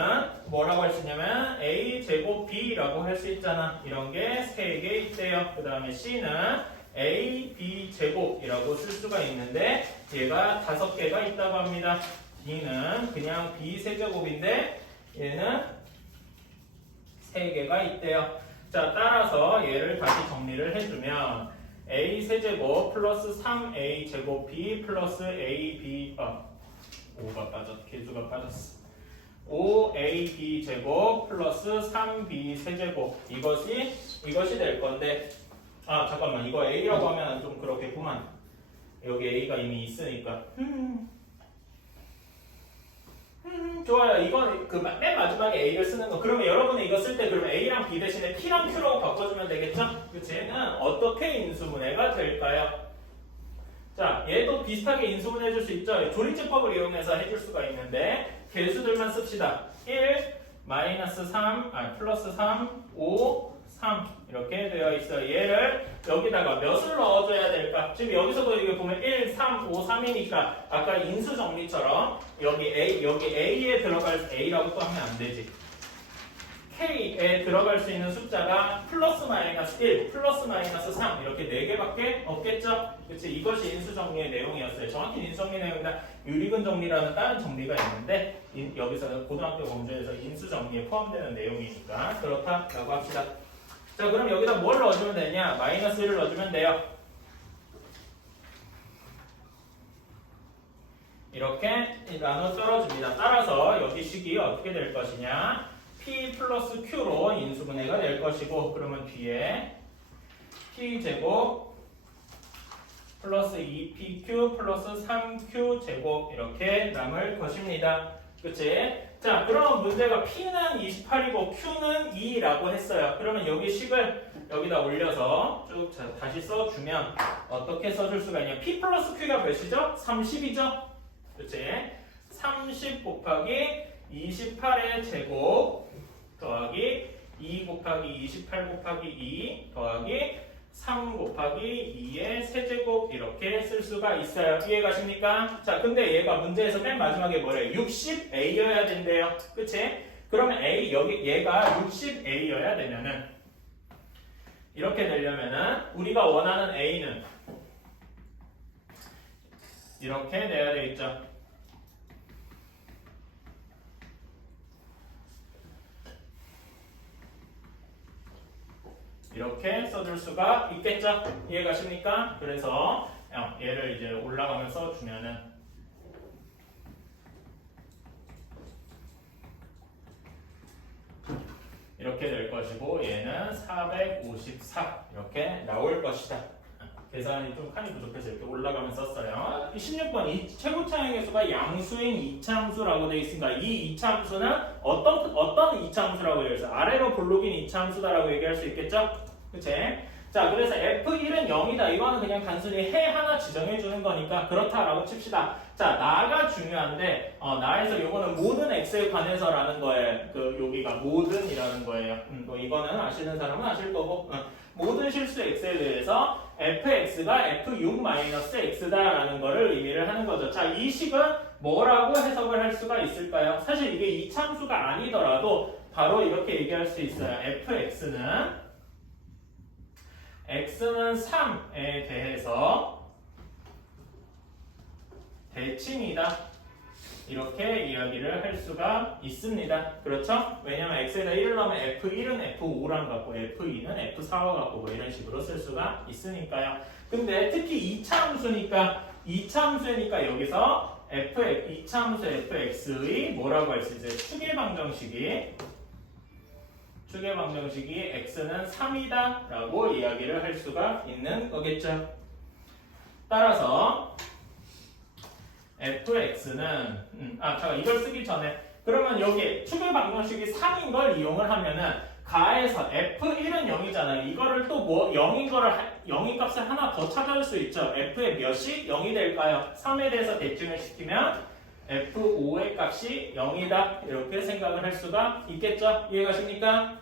뭐라고 할 수 있냐면 A 제곱 B라고 할 수 있잖아. 이런 게 3개 있대요. 그 다음에 C는 A, B 제곱이라고 쓸 수가 있는데 얘가 5개가 있다고 합니다. D는 그냥 B 세제곱인데 얘는 3개가 있대요. 자, 따라서 얘를 다시 정리를 해주면 A 세제곱 플러스 3A 제곱 B 플러스 AB 5가 개수가 빠졌어. 5AB 제곱 플러스 3B 세제곱 이것이 될 건데 잠깐만 이거 A라고 하면 좀 그렇겠구만. 여기 A가 이미 있으니까 좋아요. 이건 맨 마지막에 A를 쓰는 거. 그러면 여러분이 이거 쓸 때 그러면 A랑 B 대신에 P랑 Q라고 바꿔주면 되겠죠? 그치? 얘는 어떻게 인수분해가 될까요? 자, 얘도 비슷하게 인수분해 줄 수 있죠? 조리제법을 이용해서 해줄 수가 있는데 개수들만 씁시다. 1, 마이너스 3, 플러스 3, 5, 3 이렇게 되어 있어요. 얘를 여기다가 몇을 넣어줘야 될까? 지금 여기서도 이게 보면 1, 3, 5, 3이니까 아까 인수 정리처럼 여기 A에 들어갈 A라고 또 하면 안 되지. K에 들어갈 수 있는 숫자가 플러스 마이너스 1, 플러스 마이너스 3 이렇게 4개밖에 없겠죠? 그치? 이것이 인수정리의 내용이었어요. 정확히 인수정리 내용이나 유리근 정리라는 다른 정리가 있는데 여기서 고등학교 범주에서 인수정리에 포함되는 내용이니까 그렇다라고 합시다. 자, 그럼 여기다 뭘 넣어주면 되냐? 마이너스 1을 넣어주면 돼요. 이렇게 나눠 떨어집니다. 따라서 여기 식이 어떻게 될 것이냐? P 플러스 Q로 인수분해가 될 것이고 그러면 뒤에 P제곱 플러스 2PQ 플러스 3Q 제곱 이렇게 남을 것입니다. 그치? 자, 그럼 문제가 P는 28이고 Q는 2라고 했어요. 그러면 여기 식을 여기다 올려서 쭉 다시 써주면 어떻게 써줄 수가 있냐? P 플러스 Q가 몇이죠? 30이죠? 그치? 30 곱하기 28의 제곱 더하기 2 곱하기 28 곱하기 2 더하기 3 곱하기 2의 세제곱 이렇게 쓸 수가 있어요. 이해가십니까? 자, 근데 얘가 문제에서 맨 마지막에 뭐래? 60A여야 된대요. 그치? 그러면 A, 여기 얘가 60A여야 되면은 이렇게 되려면은 우리가 원하는 A는 이렇게 돼야 되겠죠. 이렇게 써줄 수가 있겠죠? 이해가십니까? 그래서 얘를 이제 올라가면서 주면은 이렇게 될 것이고 얘는 454 이렇게 나올 것이다. 계산이 좀 칸이 부족해서 이렇게 올라가면서 썼어요. 16번 이 최고차의 개수가 양수인 이차함수라고 되어 있습니다. 이 이차함수는 어떤 이차함수라고 되어 있어요? 아래로 볼록인 이차함수다라고 얘기할 수 있겠죠? 그치? 자, 그래서 F1은 0이다. 이거는 그냥 단순히 해 하나 지정해 주는 거니까 그렇다라고 칩시다. 자, 나가 중요한데 나에서 요거는 모든 x에 관해서라는 거예요. 그 여기가 모든이라는 거예요. 뭐 이거는 아시는 사람은 아실 거고 모든 실수 x에 대해서 fx가 f6-x다라는 거를 의미를 하는 거죠. 자, 이 식은 뭐라고 해석을 할 수가 있을까요? 사실 이게 이차함수가 아니더라도 바로 이렇게 얘기할 수 있어요. fx는 x는 3에 대해서 대칭이다. 이렇게 이야기를 할 수가 있습니다. 그렇죠? 왜냐면 x에다 1을 넣으면 f1은 f5랑 같고 f2는 f4와 같고 뭐 이런 식으로 쓸 수가 있으니까요. 근데 특히 2차 함수니까 여기서2차 함수 fx의 뭐라고 할 수 있어요? 추계 방정식이 x는 3이다 라고 이야기를 할 수가 있는 거겠죠. 따라서 fx는 잠깐 이걸 쓰기 전에 그러면 여기 추계 방정식이 3인 걸 이용을 하면은 가에서 f1은 0이잖아요. 이거를 또 뭐 0인 값을 하나 더 찾아올 수 있죠. f의 몇이 0이 될까요? 3에 대해서 대칭을 시키면 f5의 값이 0이다. 이렇게 생각을 할 수가 있겠죠. 이해가십니까?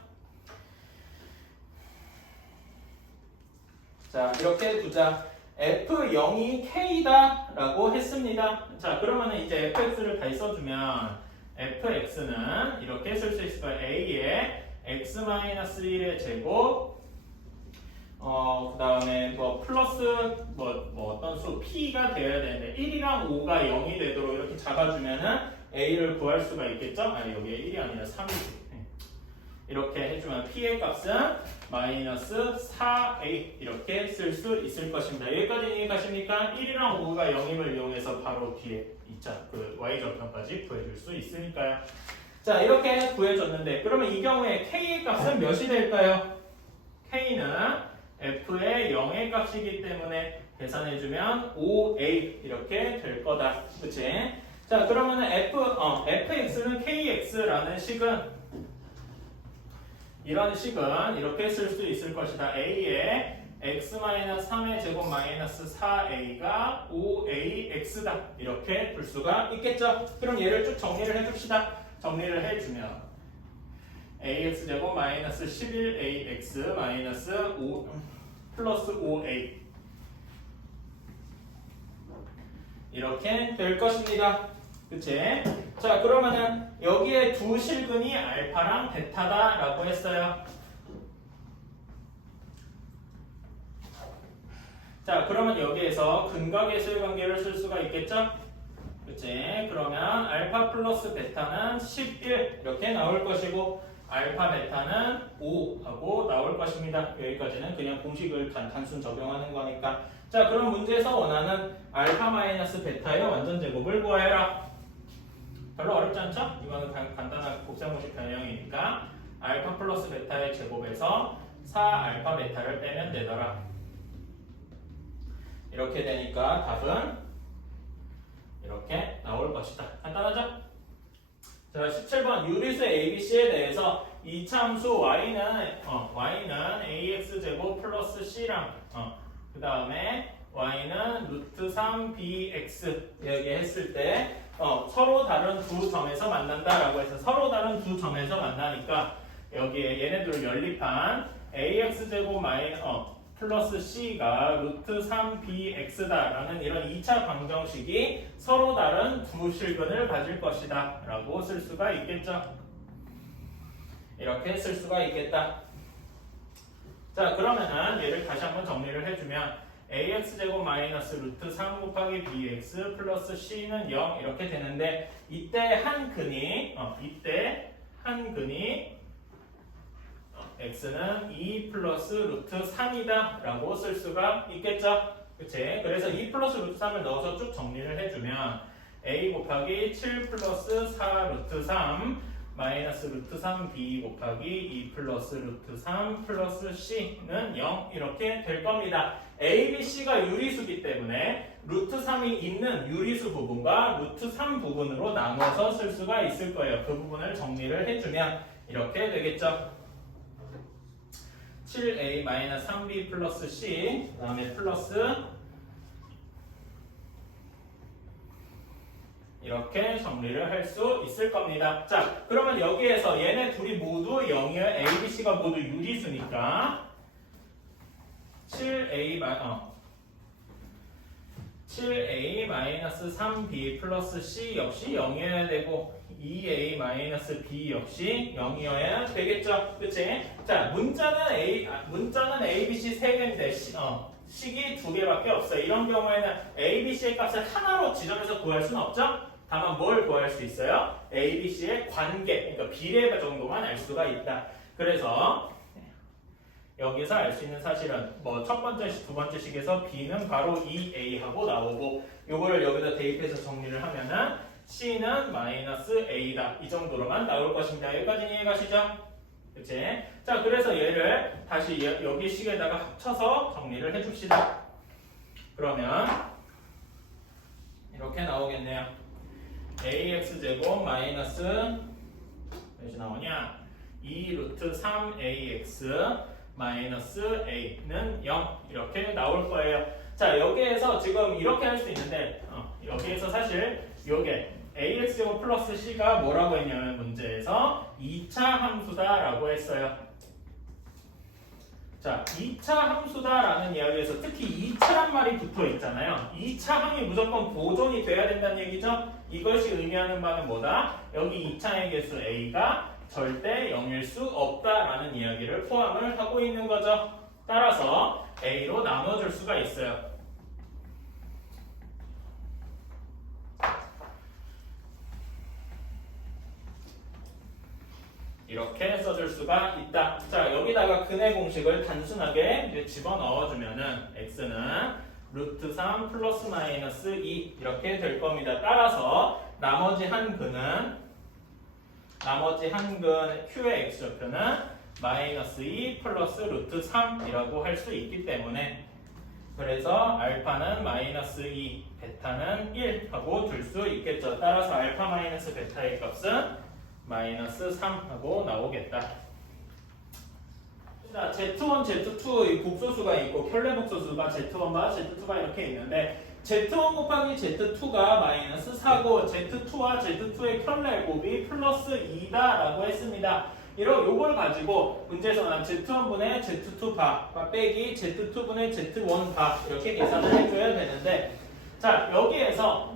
자, 이렇게 두자. F0이 K다 라고 했습니다. 자, 그러면 이제 fx를 다시 써주면 fx는 이렇게 쓸 수 있을 거예요. a의 x-1의 제곱 그 다음에 뭐 플러스 뭐 어떤 수 p가 되어야 되는데 1이랑 5가 0이 되도록 이렇게 잡아주면은 a를 구할 수가 있겠죠? 아니 여기에 1이 아니라 3이지. 이렇게 해주면 p의 값은 마이너스 4a 이렇게 쓸 수 있을 것입니다. 여기까지 이해가십니까? 1이랑 5가 0임을 이용해서 바로 뒤에 그 y절편까지 구해줄 수 있으니까요. 자, 이렇게 구해줬는데 그러면 이 경우에 k의 값은 몇이 될까요? k는 f의 0의 값이기 때문에 계산해주면 5a 이렇게 될 거다. 그치? 자, 그러면은 fx는 kx라는 식은 이런 식은 이렇게 쓸 수 있을 것이다. a의 x-3의 제곱 마이너스 4a가 5ax다. 이렇게 볼 수가 있겠죠. 그럼 얘를 쭉 정리를 해줍시다. 정리를 해주면 ax제곱 마이너스 11ax 마이너스 5 플러스 5a 이렇게 될 것입니다. 그치? 자, 그러면은 여기에 두 실근이 알파랑 베타다 라고 했어요. 자, 그러면 여기에서 근각의수의 관계를 쓸 수가 있겠죠? 그치? 그러면 알파 플러스 베타는 11 이렇게 나올 것이고 알파 베타는 5 하고 나올 것입니다. 여기까지는 그냥 공식을 단순 적용하는 거니까. 자, 그럼 문제에서 원하는 알파 마이너스 베타의 완전 제곱을 구하여라. 별로 어렵지 않죠? 이거는 간단한 곱셈공식 변형이니까 알파 플러스 베타의 제곱에서 4알파 베타를 빼면 되더라. 이렇게 되니까 답은 이렇게 나올 것이다. 간단하죠? 자, 17번 유리수 ABC에 대해서 이차함수 y는 ax제곱 플러스 c랑 그 다음에 y는 루트 3bx 얘기했을 때 서로 다른 두 점에서 만난다라고 해서 서로 다른 두 점에서 만나니까 여기에 얘네들을 연립한 ax제곱 플러스 C가 루트 3bx다라는 이런 2차 방정식이 서로 다른 두 실근을 가질 것이다 라고 쓸 수가 있겠죠. 이렇게 쓸 수가 있겠다. 자, 그러면은 얘를 다시 한번 정리를 해주면 ax제곱 마이너스 루트 3 곱하기 bx 플러스 c는 0 이렇게 되는데 이때 한 근이 x는 2 플러스 루트 3이다 라고 쓸 수가 있겠죠. 그치? 그래서 2 플러스 루트 3을 넣어서 쭉 정리를 해주면 a 곱하기 7 플러스 4 루트 3 마이너스 루트 3b 곱하기 2 플러스 루트 3 플러스 c는 0 이렇게 될 겁니다. a, b, c가 유리수기 때문에 루트 3이 있는 유리수 부분과 루트 3 부분으로 나눠서 쓸 수가 있을 거예요. 그 부분을 정리를 해주면 이렇게 되겠죠. 7a-3b 플러스 c 그 다음에 플러스 이렇게 정리를 할 수 있을 겁니다. 자, 그러면 여기에서 얘네 둘이 모두 0이에요. a, b, c가 모두 유리수니까 7a-3b 플러스 c 역시 0이어야 되고 2a-b 역시 0이어야 되겠죠. 그치? 자, 문자는 a, b, c 3개인데 식이 2개밖에 없어요. 이런 경우에는 a, b, c의 값을 하나로 지정해서 구할 수는 없죠. 다만 뭘 구할 수 있어요? a, b, c의 관계, 그러니까 비례 정도만 알 수가 있다. 그래서 여기서 알 수 있는 사실은 뭐 첫 번째 식, 두 번째 식에서 b는 바로 2a하고 나오고 요거를 여기다 대입해서 정리를 하면은 c는 마이너스 a다. 이 정도로만 나올 것입니다. 여기까지 이해가시죠? 그치? 자, 그래서 얘를 다시 여기 식에다가 합쳐서 정리를 해줍시다. 그러면 이렇게 나오겠네요. ax제곱 마이너스 몇이 나오냐? 2 루트 3ax 마이너스 a는 0 이렇게 나올 거예요. 자, 여기에서 지금 이렇게 할 수 있는데 여기에서 사실 요게 ax제곱 플러스 c가 뭐라고 했냐면 문제에서 2차 함수다라고 했어요. 자, 2차 함수다라는 이야기에서 특히 2차란 말이 붙어 있잖아요. 2차 함이 무조건 보존이 돼야 된다는 얘기죠. 이것이 의미하는 바는 뭐다? 여기 2차의 개수 a가 절대 0일 수 없다라는 이야기를 포함을 하고 있는 거죠. 따라서 a로 나눠줄 수가 있어요. 이렇게 써줄 수가 있다. 자, 여기다가 근의 공식을 단순하게 이제 집어넣어주면은 x는 루트 3 플러스 마이너스 2 이렇게 될 겁니다. 따라서 나머지 한 근은 q의 x좌표는 마이너스 2 플러스 루트 3이라고 할 수 있기 때문에 그래서 알파는 마이너스 2, 베타는 1 하고 둘 수 있겠죠. 따라서 알파 마이너스 베타의 값은 마이너스 3 하고 나오겠다. 자, Z1, Z2 이 복소수가 있고 켤레 복소수가 Z1과 Z2가 이렇게 있는데 Z1 곱하기 Z2가 마이너스 4고 Z2와 Z2의 켤레 곱이 플러스 2다라고 했습니다. 요걸 가지고 문제에서 난 Z1분의 Z2 바 빼기 Z2분의 Z1 바 이렇게 계산을 해줘야 되는데 자, 여기에서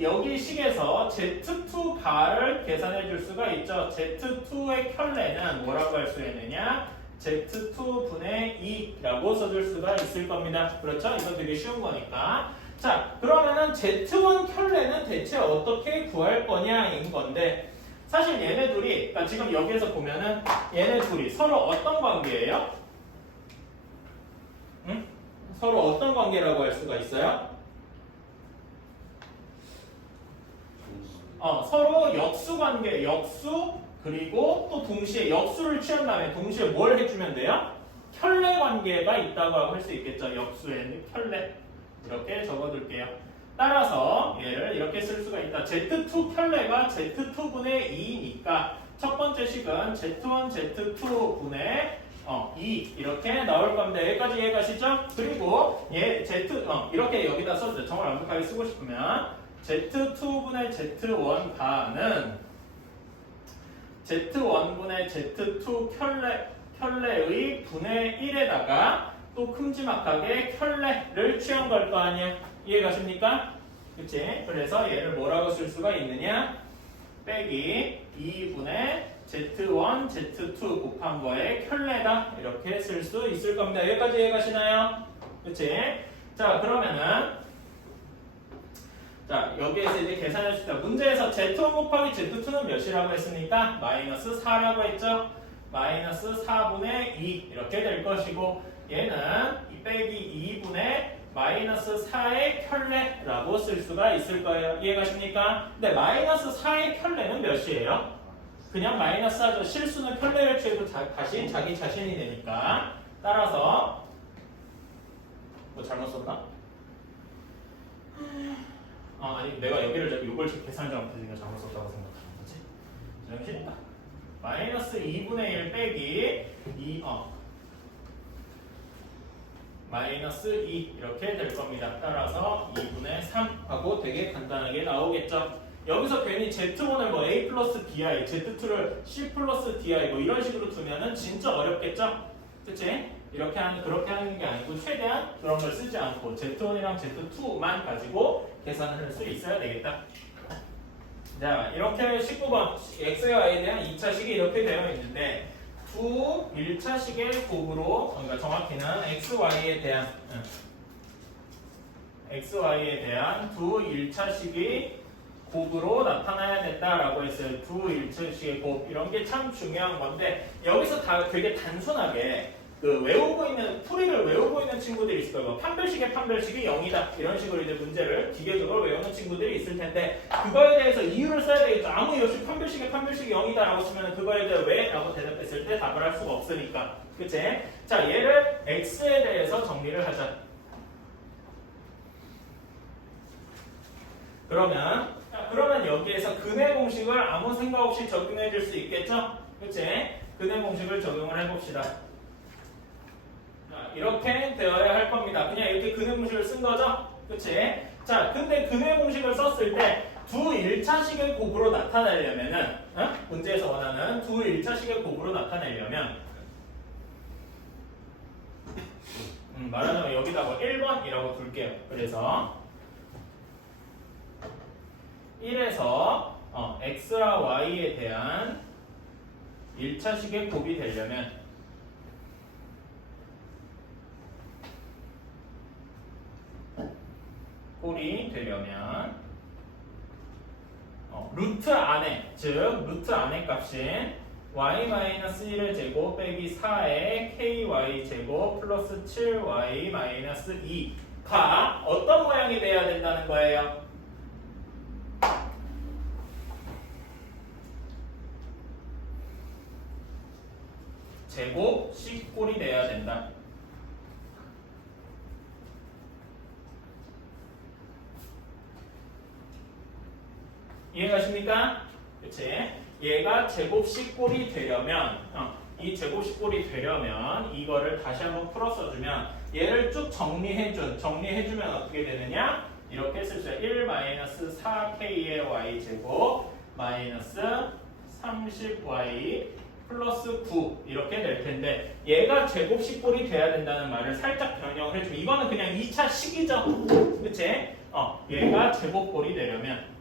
여기 식에서 Z2 바를 계산해 줄 수가 있죠. Z2의 켤레는 뭐라고 할 수 있느냐? Z2분의 2라고 써줄 수가 있을 겁니다. 그렇죠? 이거 되게 쉬운 거니까. 자, 그러면은 Z1 켤레는 대체 어떻게 구할 거냐인 건데 사실 얘네 둘이, 그러니까 지금 여기에서 보면은 얘네 둘이 서로 어떤 관계예요? 응? 서로 어떤 관계라고 할 수가 있어요? 서로 역수 관계, 역수 그리고 또 동시에 역수를 취한 다음에 동시에 뭘 해주면 돼요? 켤레 관계가 있다고 할 수 있겠죠. 역수에는 켤레 이렇게 적어둘게요. 따라서 얘를 이렇게 쓸 수가 있다. Z2 켤레가 Z2분의 2니까 첫 번째 식은 Z1, Z2분의 2 이렇게 나올 겁니다. 여기까지 이해가시죠? 그리고 얘 이렇게 여기다 써도 정말 완벽하게 쓰고 싶으면 Z2분의 Z1 바는 Z1분의 Z2 켤레의 분의 1에다가 또 큼지막하게 켤레를 취한 걸 거 아니야. 이해가십니까? 그치? 그래서 얘를 뭐라고 쓸 수가 있느냐? 빼기 2분의 Z1, Z2 곱한 거에 켤레다. 이렇게 쓸 수 있을 겁니다. 여기까지 이해가시나요? 그치? 자, 그러면은 자, 여기에서 이제 계산해 줍시다. 문제에서 Z1 곱하기 Z2는 몇이라고 했습니까? 마이너스 4라고 했죠? 마이너스 4분의 2 이렇게 될 것이고 얘는 이 빼기 2분의 마이너스 4의 켤레라고 쓸 수가 있을 거예요. 이해가십니까? 근데 마이너스 4의 켤레는 몇이에요? 그냥 마이너스 하죠. 실수는 켤레를 취해도 다시 자기 자신이 되니까. 따라서 뭐 잘못 썼나? 아니 내가 여기를 이걸 계산을 잘못했으니까 잘못 썼다고 생각하는 거지. 정신이다. 마이너스 2분의 1 빼기 2 마이너스 2 이렇게 될 겁니다. 따라서 2분의 3 하고 되게 간단하게 나오겠죠. 여기서 괜히 Z1을 뭐 A 플러스 BI, Z2를 C 플러스 DI 뭐 이런 식으로 두면은 진짜 어렵겠죠? 그치? 그렇게 하는 게 아니고 최대한 그런 걸 쓰지 않고 Z1이랑 Z2만 가지고 계산을 할 수 있어야 되겠다. 자, 이렇게 19번 X와 Y에 대한 2차식이 이렇게 되어 있는데 두 1차식의 곱으로 그러니까 정확히는 XY에 대한 두 1차식이 곱으로 나타나야 된다라고 했어요. 두 1차식의 곱 이런 게 참 중요한 건데 여기서 다 되게 단순하게 풀이를 외우고 있는 친구들이 있을 거예요. 판별식의 판별식이 0이다. 이런 식으로 이제 문제를 기계적으로 외우는 친구들이 있을 텐데 그거에 대해서 이유를 써야 되겠죠. 아무 이유 없이 판별식의 판별식이 0이다 라고 쓰면 그거에 대해 왜? 라고 대답했을 때 답을 할 수가 없으니까. 그치? 자, 얘를 x에 대해서 정리를 하자. 그러면 여기에서 근의 공식을 아무 생각 없이 적용해 줄 수 있겠죠? 그치? 근의 공식을 적용을 해봅시다. 이렇게 되어야 할 겁니다. 그냥 이렇게 근의 공식을 쓴 거죠? 그치? 자, 근데 근의 공식을 썼을 때 두 1차식의 곱으로 나타내려면은 문제에서 원하는 두 1차식의 곱으로 나타내려면 말하자면 여기다가 1번이라고 둘게요. 그래서 1에서 x와 y에 대한 1차식의 곱이 되려면 꼴이 되려면 루트 안에 즉 루트 안의 값인 y-1의 제곱 빼기 4의 ky 제곱 플러스 7y-2가 어떤 모양이 돼야 된다는 거예요? 제곱 C꼴이 돼야 된다. 이해가십니까? 그치? 얘가 제곱 C꼴이 되려면 이 제곱 C꼴이 되려면 이거를 다시 한번 풀어 써주면 얘를 쭉 정리해주면 어떻게 되느냐? 이렇게 쓸 수 있어요. 1-4k의 y제곱 마이너스 30y 플러스 9 이렇게 될 텐데 얘가 제곱 C꼴이 돼야 된다는 말을 살짝 변형을 해주면 이거는 그냥 2차 식이죠. 그치? 얘가 제곱꼴이 되려면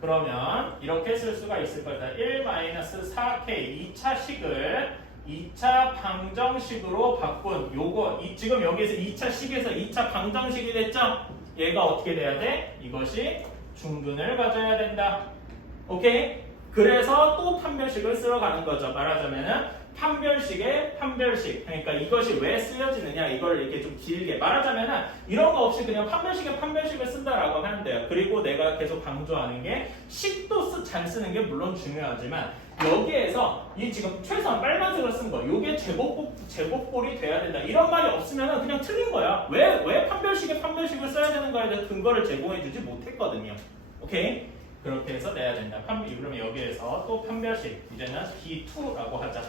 그러면 이렇게 쓸 수가 있을 거다. 1-4k 2차 식을 2차 방정식으로 바꾼 요거 지금 여기서 2차 식에서 2차 방정식이 됐죠? 얘가 어떻게 돼야 돼? 이것이 중근을 가져야 된다. 오케이? 그래서 또 판별식을 쓰러 가는 거죠. 말하자면은 판별식의 판별식. 그러니까 이것이 왜 쓰여지느냐 이걸 이렇게 좀 길게 말하자면은 이런 거 없이 그냥 판별식의 판별식을 쓴다라고 하면 돼요. 그리고 내가 계속 강조하는 게 식도 잘 쓰는 게 물론 중요하지만 여기에서 이 지금 최소한 빨간색을 쓴 거 요게 제곱꼴이 돼야 된다. 이런 말이 없으면은 그냥 틀린 거야. 왜 판별식의 판별식을 써야 되는 거에 대한 근거를 제공해 주지 못했거든요. 오케이? 그렇게 해서 내야 된다. 그러면 여기에서 또 판별식 이제는 B2라고 하자.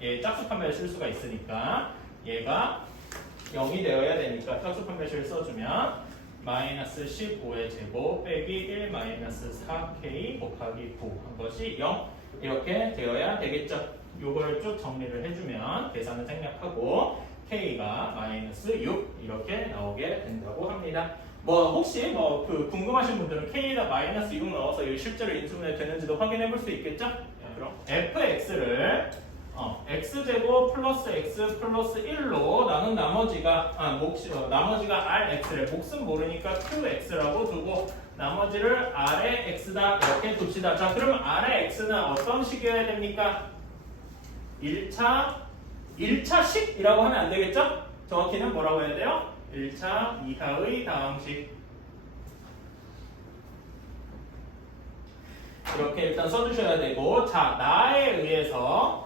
얘 짝수 판별을 쓸 수가 있으니까 얘가 0이 되어야 되니까 짝수 판별식을 써주면 마이너스 15의 제곱 빼기 1 마이너스 4k 곱하기 9 한 것이 0 이렇게 되어야 되겠죠. 요걸 쭉 정리를 해주면 계산을 생략하고 K가 마이너스 6 이렇게 나오게 된다고 합니다. 뭐 혹시 뭐 그 궁금하신 분들은 K에다 마이너스 6 넣어서 이게 실제로 인수분해 되는지도 확인해 볼 수 있겠죠? 그럼 fx를 x제곱 플러스 x 플러스 1로 나눈 나머지가 나머지가 rx래. 몫은 모르니까 qx라고 두고 나머지를 r의 x다 이렇게 둡시다. 자, 그러면 r의 x는 어떤 식이어야 됩니까? 1차식이라고 하면 안 되겠죠? 정확히는 뭐라고 해야 돼요? 1차 이하의 다항식. 이렇게 일단 써주셔야 되고, 자, 나에 의해서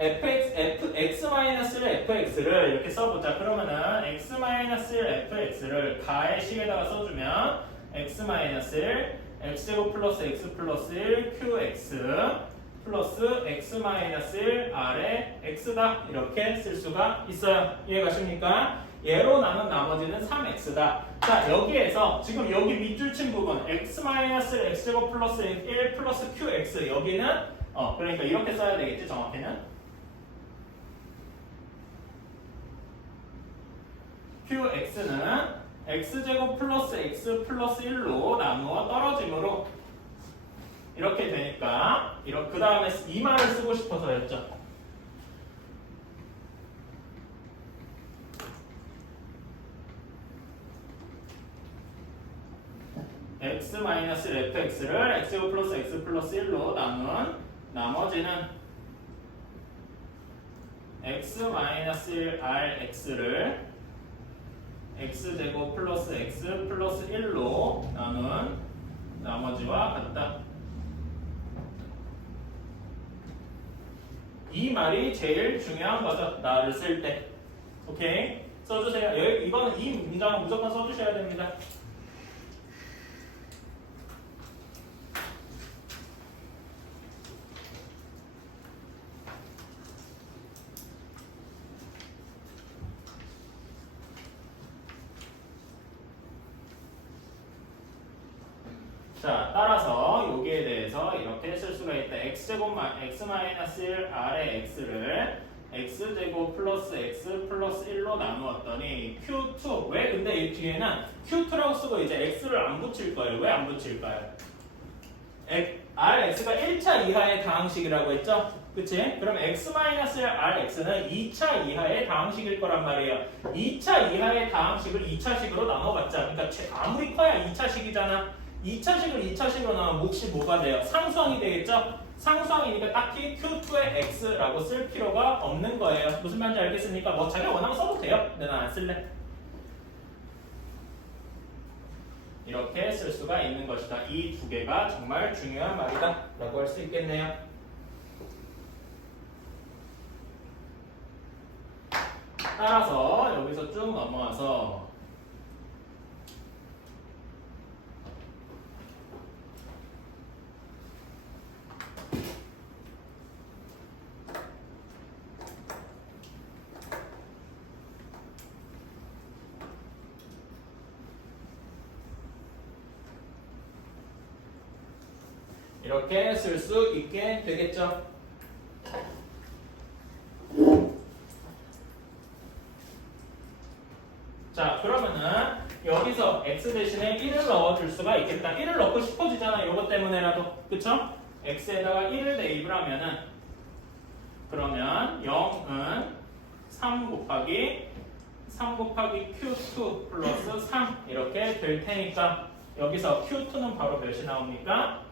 x-를 fx를 이렇게 써보자. 그러면은 x-fx를 가의 식에다가 써주면 x-1 x제곱 플러스 x 플러스 1 qx 플러스 x-1 r의 x다 이렇게 쓸 수가 있어요. 이해가십니까? 얘로 나눈 나머지는 3x다. 자, 여기에서 지금 여기 밑줄 친 부분 x-x제곱 플러스 1 플러스 qx 여기는 그러니까 이렇게 써야 되겠지 정확히는 qx는 x제곱 플러스 x 플러스 1로 나누어 떨어짐으로 이렇게 되니까 그 다음에 이 말을 쓰고 싶어서였죠. x-fx를 x제곱 플러스 x 플러스 1로 나눈 나머지는 x-1rx를 x제곱 플러스 x 플러스 1로 나눈 나머지와 같다. 이 말이 제일 중요한 거죠. 나를 쓸 때. 오케이? 써주세요. 이거는 이 문장은 무조건 써주셔야 됩니다. 자, 따라서 여기에 대해서 이렇게 쓸 수가 있다. x제곱 x-1 r의 x를 x제곱 플러스 x 플러스 1로 나누었더니 q2 왜 근데 이 뒤에는 q2라고 쓰고 이제 x를 안 붙일 거예요. 왜 안 붙일까요? rx가 1차 이하의 다항식이라고 했죠? 그치? 그럼 x-rx는 2차 이하의 다항식일 거란 말이에요. 2차 이하의 다항식을 2차식으로 나눠봤자 그러니까 아무리 커야 2차식이잖아. 2차식을 2차식으로 나오면 몫이 뭐가 돼요? 상수항이 되겠죠? 상수항이니까 딱히 Q2의 X라고 쓸 필요가 없는 거예요. 무슨 말인지 알겠습니까? 뭐 자기가 원하면 써도 돼요. 근데 난 안 쓸래. 이렇게 쓸 수가 있는 것이다. 이 두 개가 정말 중요한 말이다 라고 할 수 있겠네요. 따라서 여기서 쭉 넘어와서 이렇게 쓸 수 있게 되겠죠. 자, 그러면은 여기서 x 대신에 1을 넣어줄 수가 있겠다. 1을 넣고 싶어지잖아. 이것 때문에라도. 그쵸? x에다가 1을 대입을 하면은 그러면 0은 3 곱하기 q2 플러스 3 이렇게 될 테니까 여기서 q2는 바로 몇이 나옵니까?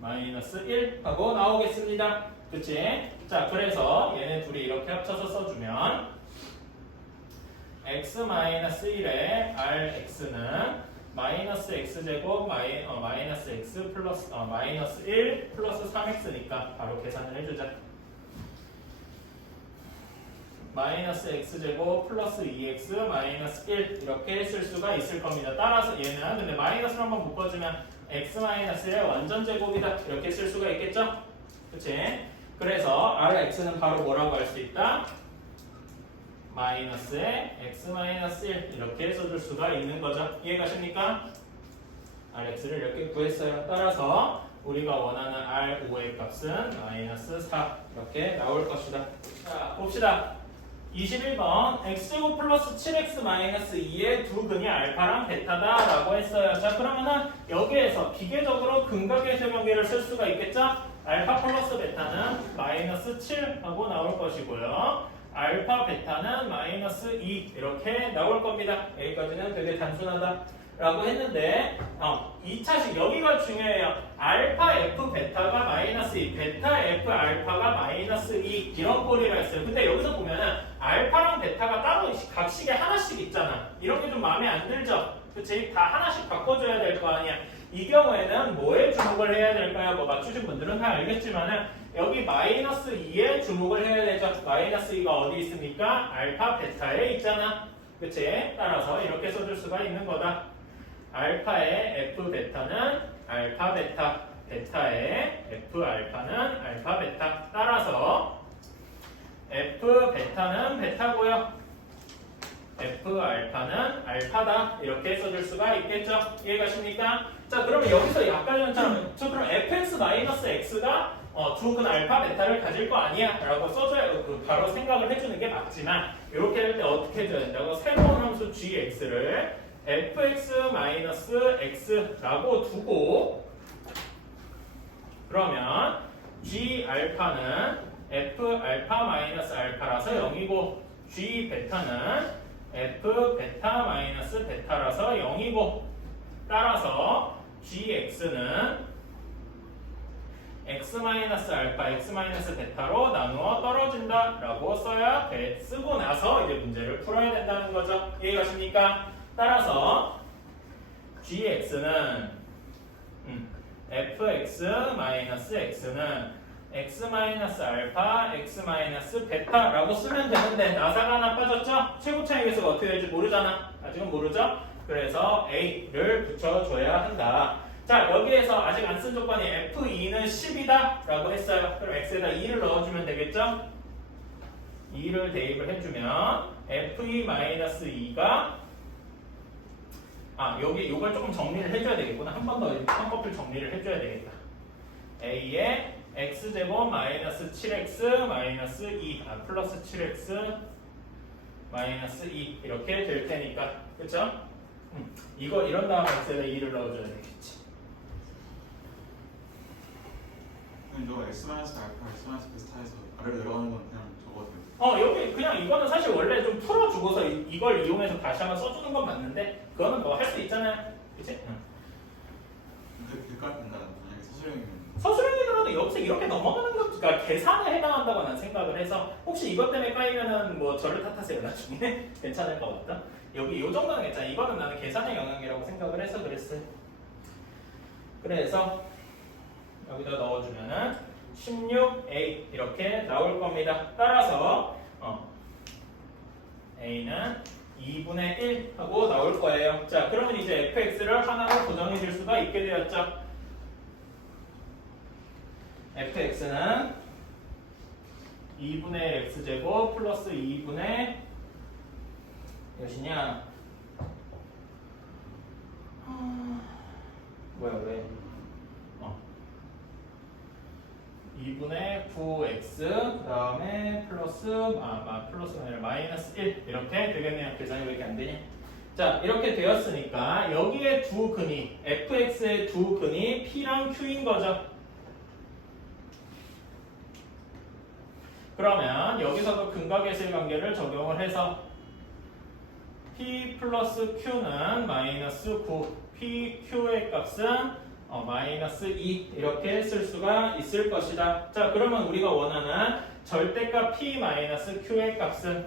마이너스 1 하고 나오겠습니다. 그치? 자, 그래서 얘네 둘이 이렇게 합쳐서 써주면 x-1의 rx는 마이너스 x제곱 마이너스 x 플러스 마이너스 1 플러스 3x니까 바로 계산을 해주자. 마이너스 x제곱 플러스 2x 마이너스 1 이렇게 쓸 수가 있을 겁니다. 따라서 얘는 근데 마이너스로 한번 묶어주면 x-의 완전 제곱이다 이렇게 쓸 수가 있겠죠? 그치? 그래서 rx는 바로 뭐라고 할 수 있다? 마이너스에 x-1 이렇게 써줄 수가 있는 거죠. 이해가십니까? rx를 이렇게 구했어요. 따라서 우리가 원하는 R5의 값은 마이너스 4 이렇게 나올 것이다. 자, 봅시다. 21번 x제곱 플러스 7x 마이너스 2의 두 근이 알파랑 베타다 라고 했어요. 자, 그러면은 여기에서 기계적으로 근각의 관계를 쓸 수가 있겠죠? 알파 플러스 베타는 마이너스 7 하고 나올 것이고요. 알파 베타는 마이너스 2 이렇게 나올 겁니다. 여기까지는 되게 단순하다 라고 했는데 2차식 여기가 중요해요. 알파 F 베타가 마이너스 2 베타 F 알파가 마이너스 2 이런 꼴이라 했어요. 근데 여기서 보면은 알파랑 베타가 따로 각식에 하나씩 있잖아. 이런 게 좀 마음에 안 들죠? 그치? 다 하나씩 바꿔줘야 될 거 아니야. 이 경우에는 뭐에 주목을 해야 될까요? 뭐 맞추신 분들은 다 알겠지만은 여기 마이너스 2에 주목을 해야 되죠. 마이너스 2가 어디 있습니까? 알파 베타에 있잖아. 그치? 따라서 이렇게 써줄 수가 있는 거다. 알파의 F 베타는 알파 베타, 베타의 F 알파는 알파 베타. 따라서 F 베타는 베타고요. F 알파는 알파다. 이렇게 써줄 수가 있겠죠. 이해가십니까? 자, 그러면 여기서 아까 전처럼 그럼 fx 마이너스 x가 두 근 알파 베타를 가질 거 아니야? 라고 써줘야 바로 생각을 해주는 게 맞지만 이렇게 할 때 어떻게 해줘야 된다고? 새로운 함수 gx를 fx-x라고 두고 그러면 g 알파는 f 알파 마이너스 알파라서 0이고 g 베타는 f 베타 마이너스 베타라서 0이고 따라서 gx는 x 마이너스 알파 x 마이너스 베타로 나누어 떨어진다 라고 써야 돼. 쓰고 나서 이제 문제를 풀어야 된다는 거죠. 이해가십니까? 따라서 gx는 fx-x는 x-알파, x-베타라고 쓰면 되는데 나사가 하나 빠졌죠? 최고 차이 계수가 어떻게 될지 모르잖아. 아직은 모르죠? 그래서 a를 붙여줘야 한다. 자, 여기에서 아직 안 쓴 조건이 f2는 10이다 라고 했어요. 그럼 x에다 2를 넣어주면 되겠죠? 2를 대입을 해주면 f2-2가 여기 요걸 조금 정리를 해줘야 되겠구나. 한 번 더 한꺼풀 정리를 해줘야 되겠다. a의 x제곱 마이너스 7x 마이너스 2 플러스 7x 마이너스 2 이렇게 될 테니까 그쵸? 이거 이런 다음에 x에다 2를 넣어줘야 되겠지. 그럼 이거 x-알파, x-베타에서 아래로 내려가는 건 그냥 적어도 돼요? 여기 그냥 이거는 사실 원래 좀 풀어주고서 이걸 이용해서 다시 한번 써주는 건 맞는데 그거는 뭐 할 수 있잖아요. 그치? 될것 같은가? 만약에 서술형이면 서술형이더라도 여기서 이렇게 넘어가는 것, 그러니까 계산에 해당한다고 난 생각을 해서 혹시 이것 때문에 까이면은 뭐 저를 탓하세요 나중에 괜찮을 것 같다. 여기 요 정도는 괜찮아. 이거는 나는 계산의 영역이라고 생각을 해서 그랬어요. 그래서 여기다 넣어주면은 16a 이렇게 나올 겁니다. 따라서 a는 2분의 1 하고 나올 거예요. 자, 그러면 이제 fx를 하나로 고정해 줄 수가 있게 되었죠. fx는 2분의 x제곱 플러스 2분의 몇이냐? 뭐야 왜? 2분의 9x 그 다음에 플러스가 아니라 마이너스 1 이렇게 되겠네요. 계산이 왜 이렇게 안 되냐? 자, 이렇게 되었으니까 여기에 두 근이 fx의 두 근이 p랑 q인 거죠. 그러면 여기서도 근각의실 관계를 적용을 해서 p 플러스 q는 마이너스 9 pq의 값은 마이너스 2 이렇게 쓸 수가 있을 것이다. 자, 그러면 우리가 원하는 절대값 p 마이너스 q의 값은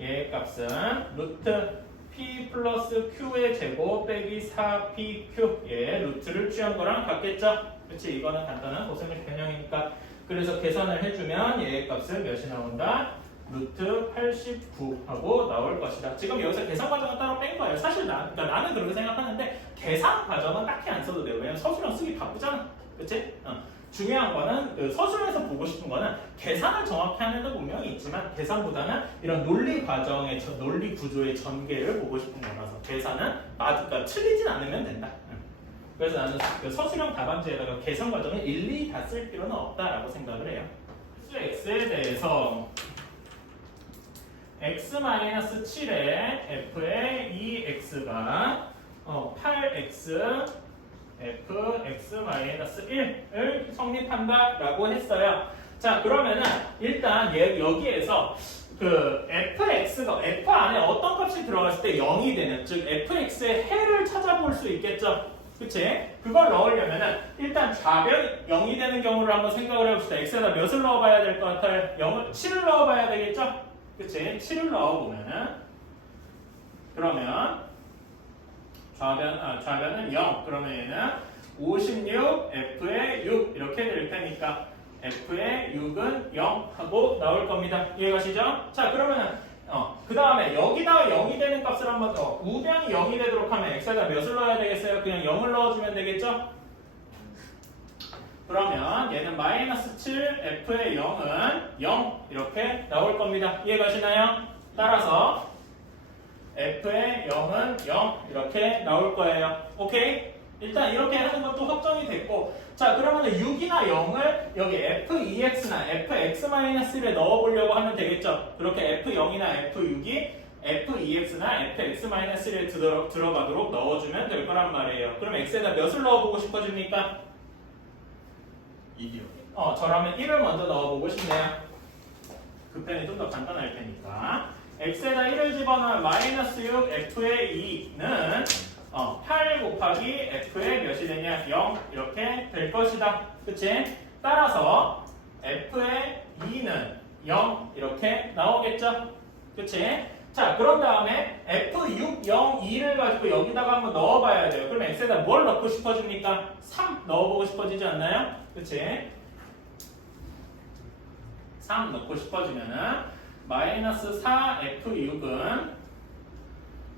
얘의 값은 루트 p 플러스 q의 제곱 빼기 4pq 얘 루트를 취한 거랑 같겠죠? 그렇지? 이거는 간단한 고생식 변형이니까. 그래서 계산을 해주면 얘의 값은 몇이 나온다? 루트 89 하고 나올 것이다. 지금 여기서 계산 과정은 따로 뺀 거예요. 사실 그러니까 나는 그렇게 생각하는데 계산 과정은 딱히 안 써도 돼요. 왜냐면 서술형 쓰기 바쁘잖아. 그치? 중요한 거는 그 서술형에서 보고 싶은 거는 계산을 정확히 하는 데 분명히 있지만 계산보다는 이런 논리 과정의 논리 구조의 전개를 보고 싶은 거라서 계산은 그러니까 틀리진 않으면 된다. 그래서 나는 그 서술형 답안지에다가 계산 과정을 일일이 다 쓸 필요는 없다라고 생각을 해요. x에 대해서 x-7에 f의 2x가 8x fx-1을 성립한다라고 했어요. 자, 그러면은 일단 여기에서 그 fx가 f 안에 어떤 값이 들어갔을 때 0이 되는, 즉 fx의 해를 찾아볼 수 있겠죠. 그치? 그걸 넣으려면은 일단 좌변 0이 되는 경우를 한번 생각을 해봅시다. x에다 몇을 넣어봐야 될 것 같아요? 7을 넣어봐야 되겠죠? 그치? 7을 넣어보면은 그러면 좌변은 0. 그러면 얘는 56 f의 6 이렇게 될 테니까 f의 6은 0 하고 나올 겁니다. 이해가시죠? 자, 그러면은 그 다음에 여기다가 0이 되는 값을 한번 더, 우변이 0이 되도록 하면 x에다 몇을 넣어야 되겠어요? 그냥 0을 넣어주면 되겠죠? 그러면 얘는 -7 f의 0은 0 이렇게 나올 겁니다. 이해가시나요? 따라서 f의 0은 0 이렇게 나올 거예요. 오케이? 일단 이렇게 하는 것도 확정이 됐고, 자, 그러면 6이나 0을 여기 f2x나 fx-1에 넣어보려고 하면 되겠죠. 그렇게 f0이나 f6이 f2x나 fx-1에 들어가도록 넣어주면 될 거란 말이에요. 그럼 x에다 몇을 넣어보고 싶어집니까? 2이요. 저라면 1을 먼저 넣어보고 싶네요. 그 편이 좀 더 간단할 테니까. x에다 1을 집어넣으면 -6 f의 2는 8 곱하기 f의 몇이 되냐? 0 이렇게 될 것이다. 그치? 따라서 f의 2는 0 이렇게 나오겠죠? 그치? 자, 그런 다음에 f6, 0, 2를 가지고 여기다가 한번 넣어봐야 돼요. 그럼 x에다 뭘 넣고 싶어집니까? 3 넣어보고 싶어지지 않나요? 그치? 3 넣고 싶어지면은 -4 f6은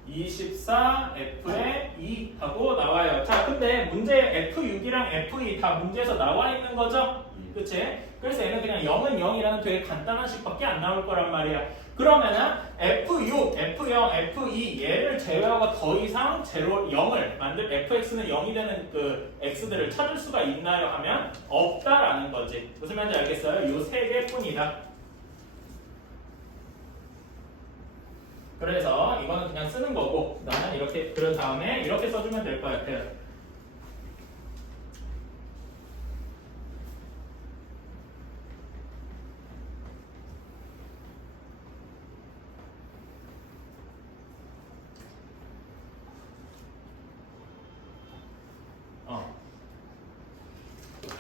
24f의 2 하고 나와요. 자, 근데 문제 f6이랑 f2 다 문제에서 나와 있는 거죠? 그치? 그래서 얘는 그냥 0은 0이라는 되게 간단한 식밖에 안 나올 거란 말이야. 그러면은 f6, f0, f2 얘를 제외하고 더 이상 0을 만들 fx는 0이 되는 그 x들을 찾을 수가 있나요? 하면 없다라는 거지. 무슨 말인지 알겠어요? 요 세 개뿐이다. 그래서 이거는 그냥 쓰는 거고, 나는 이렇게 그런 다음에 이렇게 써주면 될 것 같아요.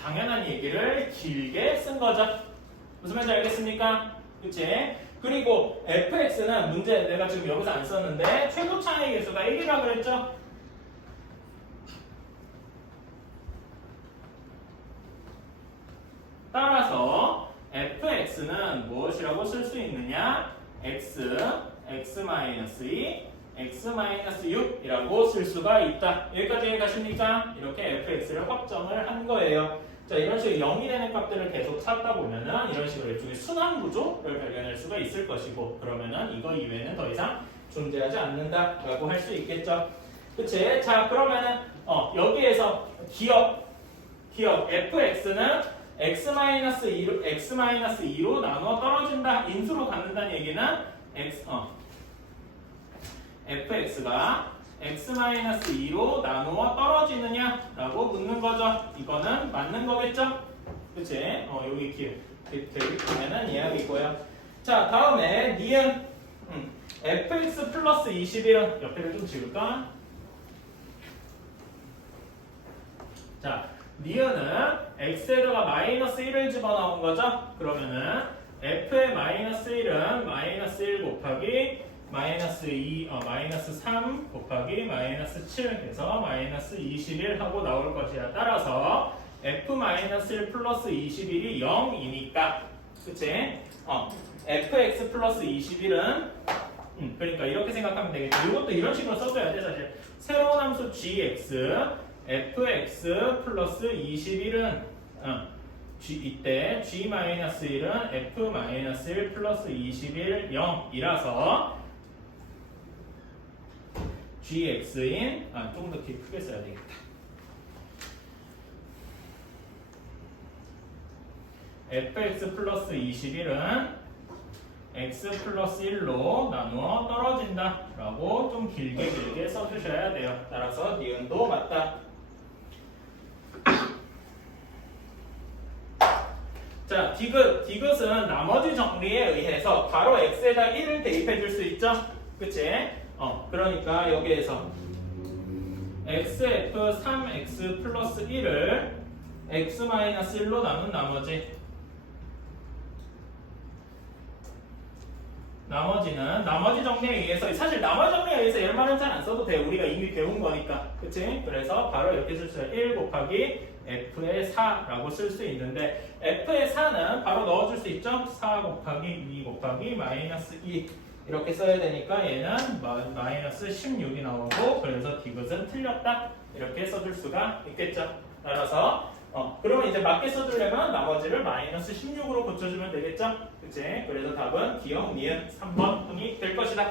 당연한 얘기를 길게 쓴 거죠. 무슨 말인지 알겠습니까? 그치? 그리고 fx는 문제 내가 지금 여기서 안 썼는데 최고 차이 계수가 1이라고 그랬죠? 따라서 fx는 무엇이라고 쓸 수 있느냐? x, x-2, x-6이라고 쓸 수가 있다. 여기까지 가십니까? 이렇게 fx를 확정을 한 거예요. 자, 이런 식으로 0이 되는 값들을 계속 찾다 보면은 이런 식으로 일종의 순환 구조를 발견할 수가 있을 것이고, 그러면은 이거 이외에는 더 이상 존재하지 않는다라고 할 수 있겠죠. 그치? 자, 그러면은 여기에서 기억 fx는 x-2로 나누어 떨어진다. 인수로 갖는다는 얘기는 fx가 x-2로 나누어 떨어지느냐라고 묻는 거죠. 이거는 맞는 거겠죠? 그치? 여기 대입되면은 이야기고요. 자, 다음에 니은 fx 플러스 21은 옆에를 좀 지울까? 자, 니은은 x에다가 -1을 집어넣은 거죠? 그러면은 f의 -1은 -1 곱하기 -3 곱하기 -7 해서 -21 하고 나올 것이야. 따라서 f-1 플러스 21이 0이니까, 그치? fx 플러스 21은 그러니까 이렇게 생각하면 되겠죠. 이것도 이런 식으로 써줘야 돼. 사실 새로운 함수 gx fx 플러스 21은 이때 g-1은 f-1 플러스 21 0이라서 gx인 조금 더 크게 써야 되겠다. fx 플러스 21은 x 플러스 1로 나누어 떨어진다 라고 좀 길게 써주셔야 돼요. 따라서 니은도 맞다. 자, 디귿은 나머지 정리에 의해서 바로 x에다 1을 대입해 줄 수 있죠? 그치? 그러니까 여기에서 xf 3x 플러스 1을 x-1로 나눈 나머지는 나머지 정리에 의해서, 사실 나머지 정리에 의해서 얘를 말은 잘 안 써도 돼. 우리가 이미 배운 거니까. 그치? 그래서 바로 이렇게 쓸 수 있어요. 1 곱하기 f의 4라고 쓸 수 있는데 f의 4는 바로 넣어줄 수 있죠? 4 곱하기 2 곱하기 마이너스 2 이렇게 써야 되니까 얘는 마이너스 16이 나오고, 그래서 디귿은 틀렸다 이렇게 써줄 수가 있겠죠. 따라서 그러면 이제 맞게 써주려면 나머지를 마이너스 16으로 고쳐주면 되겠죠? 그치? 그래서 답은 기억 니은 3번이 될 것이다.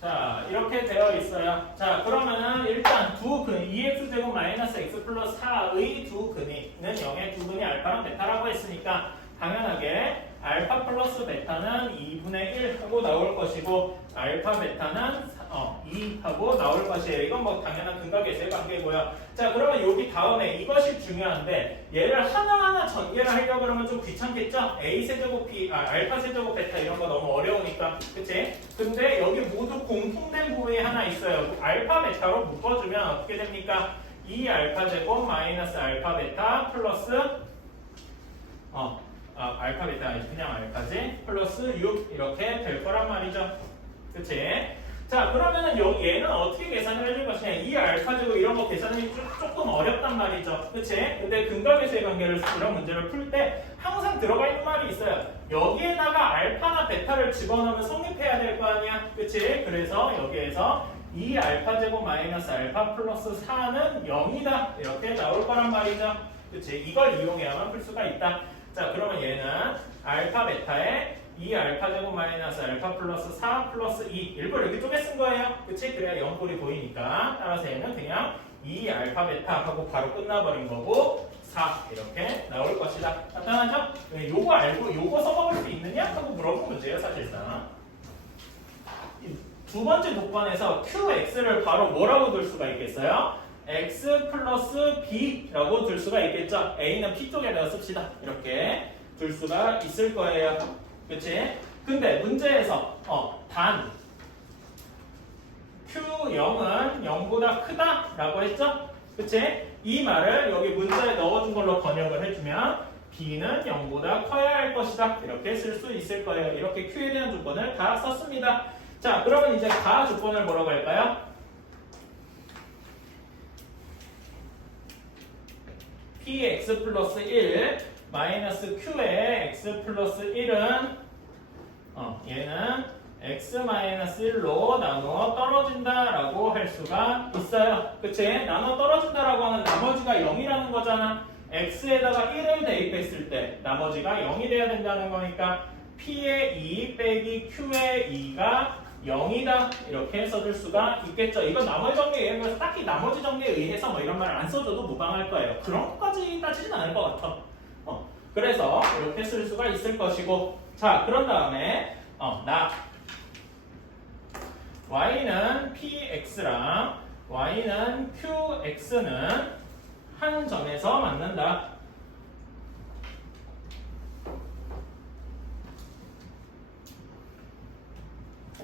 자, 이렇게 되어 있어요. 자, 그러면은 일단 두 근, 2x제곱 마이너스 x 플러스 4의 두 근이는 0의 두 근이 알파랑 베타라고 했으니까 당연하게 알파 플러스 베타는 2분의 1 하고 나올 것이고, 알파 베타는 2 하고 나올 것이에요. 이건 뭐 당연한 근과 계수의 관계고요. 자, 그러면 여기 다음에 이것이 중요한데, 얘를 하나하나 전개를 하려고 그러면 좀 귀찮겠죠? a 세제곱 b, 알파 세제곱 베타 이런 거 너무 어려우니까, 그치? 근데 여기 모두 공통된 부분이 하나 있어요. 알파 베타로 묶어주면 어떻게 됩니까? 2 알파 제곱 마이너스 알파 베타 플러스 알파 베타 아니 그냥 알파지 플러스 6 이렇게 될 거란 말이죠. 그치? 자, 그러면은 얘는 어떻게 계산을 해줄 것이냐? 이 알파 제곱 이런 거 계산이 조금 어렵단 말이죠. 그치? 근데 근과 계수의 관계를 이런 문제를 풀 때 항상 들어가 있는 말이 있어요. 여기에다가 알파나 베타를 집어넣으면 성립해야 될 거 아니야? 그치? 그래서 여기에서 2 알파 제곱 마이너스 알파 플러스 4는 0이다 이렇게 나올 거란 말이죠. 그치? 이걸 이용해야만 풀 수가 있다. 자, 그러면 얘는 알파 베타에 2 알파 제곱 마이너스 알파 플러스 4 플러스 2 일부러 이렇게 쪼개 쓴 거예요. 그치? 그래야 0꼴이 보이니까. 따라서 얘는 그냥 2 알파 베타 하고 바로 끝나버린 거고 4 이렇게 나올 것이다. 간단하죠? 요거 알고 요거 써먹을 수 있느냐? 하고 물어본 문제예요, 사실상. 두 번째 조건에서 qx를 바로 뭐라고 둘 수가 있겠어요? x 플러스 b라고 둘 수가 있겠죠. a는 p 쪽에다가 씁시다. 이렇게 둘 수가 있을 거예요. 그치? 근데 문제에서 단 q0은 0보다 크다 라고 했죠? 그치? 이 말을 여기 문자에 넣어준 걸로 번역을 해주면 b는 0보다 커야 할 것이다 이렇게 쓸 수 있을 거예요. 이렇게 q에 대한 조건을 다 썼습니다. 자, 그러면 이제 가 조건을 뭐라고 할까요? px 플러스 1 마이너스 q의 x 플러스 1은 얘는 x 마이너스 1로 나누어 떨어진다 라고 할 수가 있어요. 그치? 나누어 떨어진다 라고 하는 나머지가 0이라는 거잖아. x에다가 1을 대입했을 때 나머지가 0이 돼야 된다는 거니까 p의 2 빼기 q의 2가 0이다 이렇게 써줄 수가 있겠죠. 이건 나머지 정리에 의해서 딱히 나머지 정리에 의해서 뭐 이런 말을 안 써줘도 무방할 거예요. 그런 것까지 따지진 않을 것 같아. 그래서 이렇게 쓸 수가 있을 것이고, 자, 그런 다음에 y는 px랑 y는 qx는 한 점에서 만난다.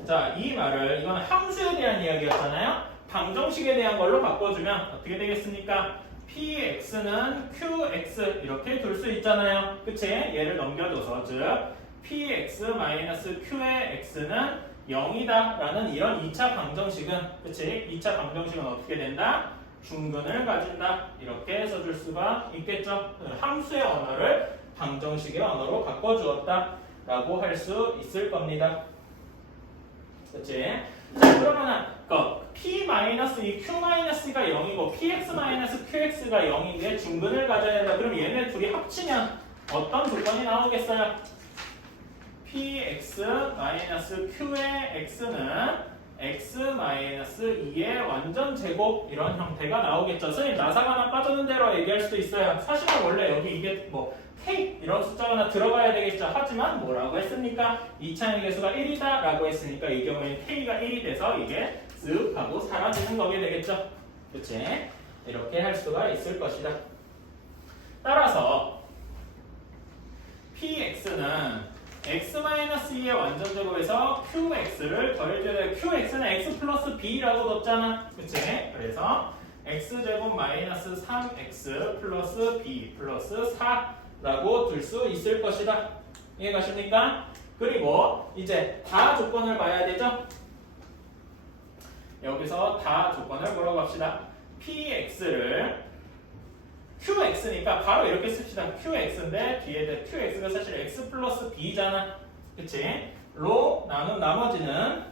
자, 이 말을, 이건 함수에 대한 이야기였잖아요. 방정식에 대한 걸로 바꿔주면 어떻게 되겠습니까? px는 qx 이렇게 둘 수 있잖아요. 그치? 얘를 넘겨줘서, 즉 px-q의 x는 0이다 라는 이런 2차 방정식은, 그치? 2차 방정식은 어떻게 된다? 중근을 가진다 이렇게 써줄 수가 있겠죠. 함수의 언어를 방정식의 언어로 바꿔주었다 라고 할 수 있을 겁니다. 그치? 자, 그러면은 p-이 q-가 0이고 px-qx가 0인데 중근을 가져야 된다. 그럼 얘네 둘이 합치면 어떤 조건이 나오겠어요? px-q의 x는 x-2의 완전 제곱 이런 형태가 나오겠죠. 선생님 나사가 하나 빠졌는 대로 얘기할 수도 있어요. 사실은 원래 여기 이게 뭐 k 이런 숫자가 하나 들어가야 되겠죠. 하지만 뭐라고 했습니까? 이차의 개수가 1이다 라고 했으니까 이 경우에는 k가 1이 돼서 이게 쓱 하고 사라지는 거게 되겠죠. 그치? 이렇게 할 수가 있을 것이다. 따라서 px는 x-2의 완전 제곱에서 qx를 더해줘야 돼. qx는 x 플러스 b라고 뒀잖아. 그치? 그래서 x제곱 마이너스 3x 플러스 b 플러스 4라고 둘 수 있을 것이다. 이해가십니까? 그리고 이제 다 조건을 봐야 되죠? 여기서 다 조건을 뭐라고 합시다. px를 qx니까 바로 이렇게 씁시다. qx인데 뒤에 qx가 사실 x 플러스 b잖아. 그치? 로 나눈 나머지는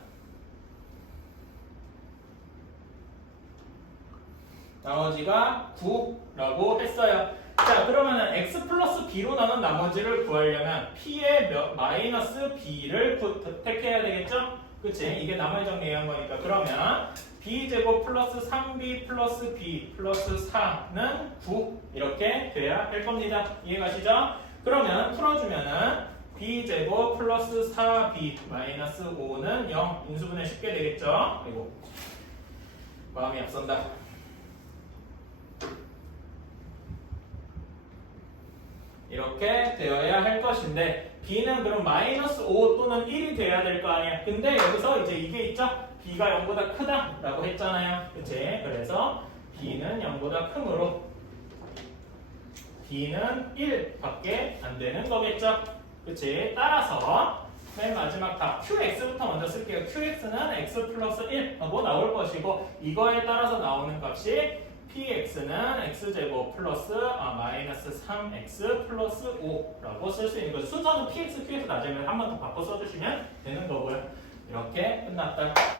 나머지가 9라고 했어요. 자 그러면은 x 플러스 b로 나눈 나머지를 구하려면 p의 마이너스 b를 택해야 되겠죠? 그치? 이게 나머지 정리한 거니까 그러면 b제곱 플러스 3b 플러스 b 플러스 4는 9 이렇게 돼야 할 겁니다. 이해가시죠? 그러면 풀어주면은 b제곱 플러스 4b 마이너스 5는 0 인수분해 쉽게 되겠죠? 아이고 마음이 앞선다. 이렇게 되어야 할 것인데 b는 그럼 마이너스 5 또는 1이 돼야 될 거 아니야. 근데 여기서 이제 이게 있죠? b가 0보다 크다 라고 했잖아요. 그치? 그래서 b는 0보다 크므로 b는 1밖에 안 되는 거겠죠? 그치? 따라서 맨 마지막 답 qx부터 먼저 쓸게요. qx는 x 플러스 1 하고 나올 것이고 이거에 따라서 나오는 값이 px는 x제곱 플러스 마이너스 3x 플러스 5라고 쓸 수 있는 거죠. 순서는 px, qx 나중에 한 번 더 바꿔 써주시면 되는 거고요. 이렇게 끝났다.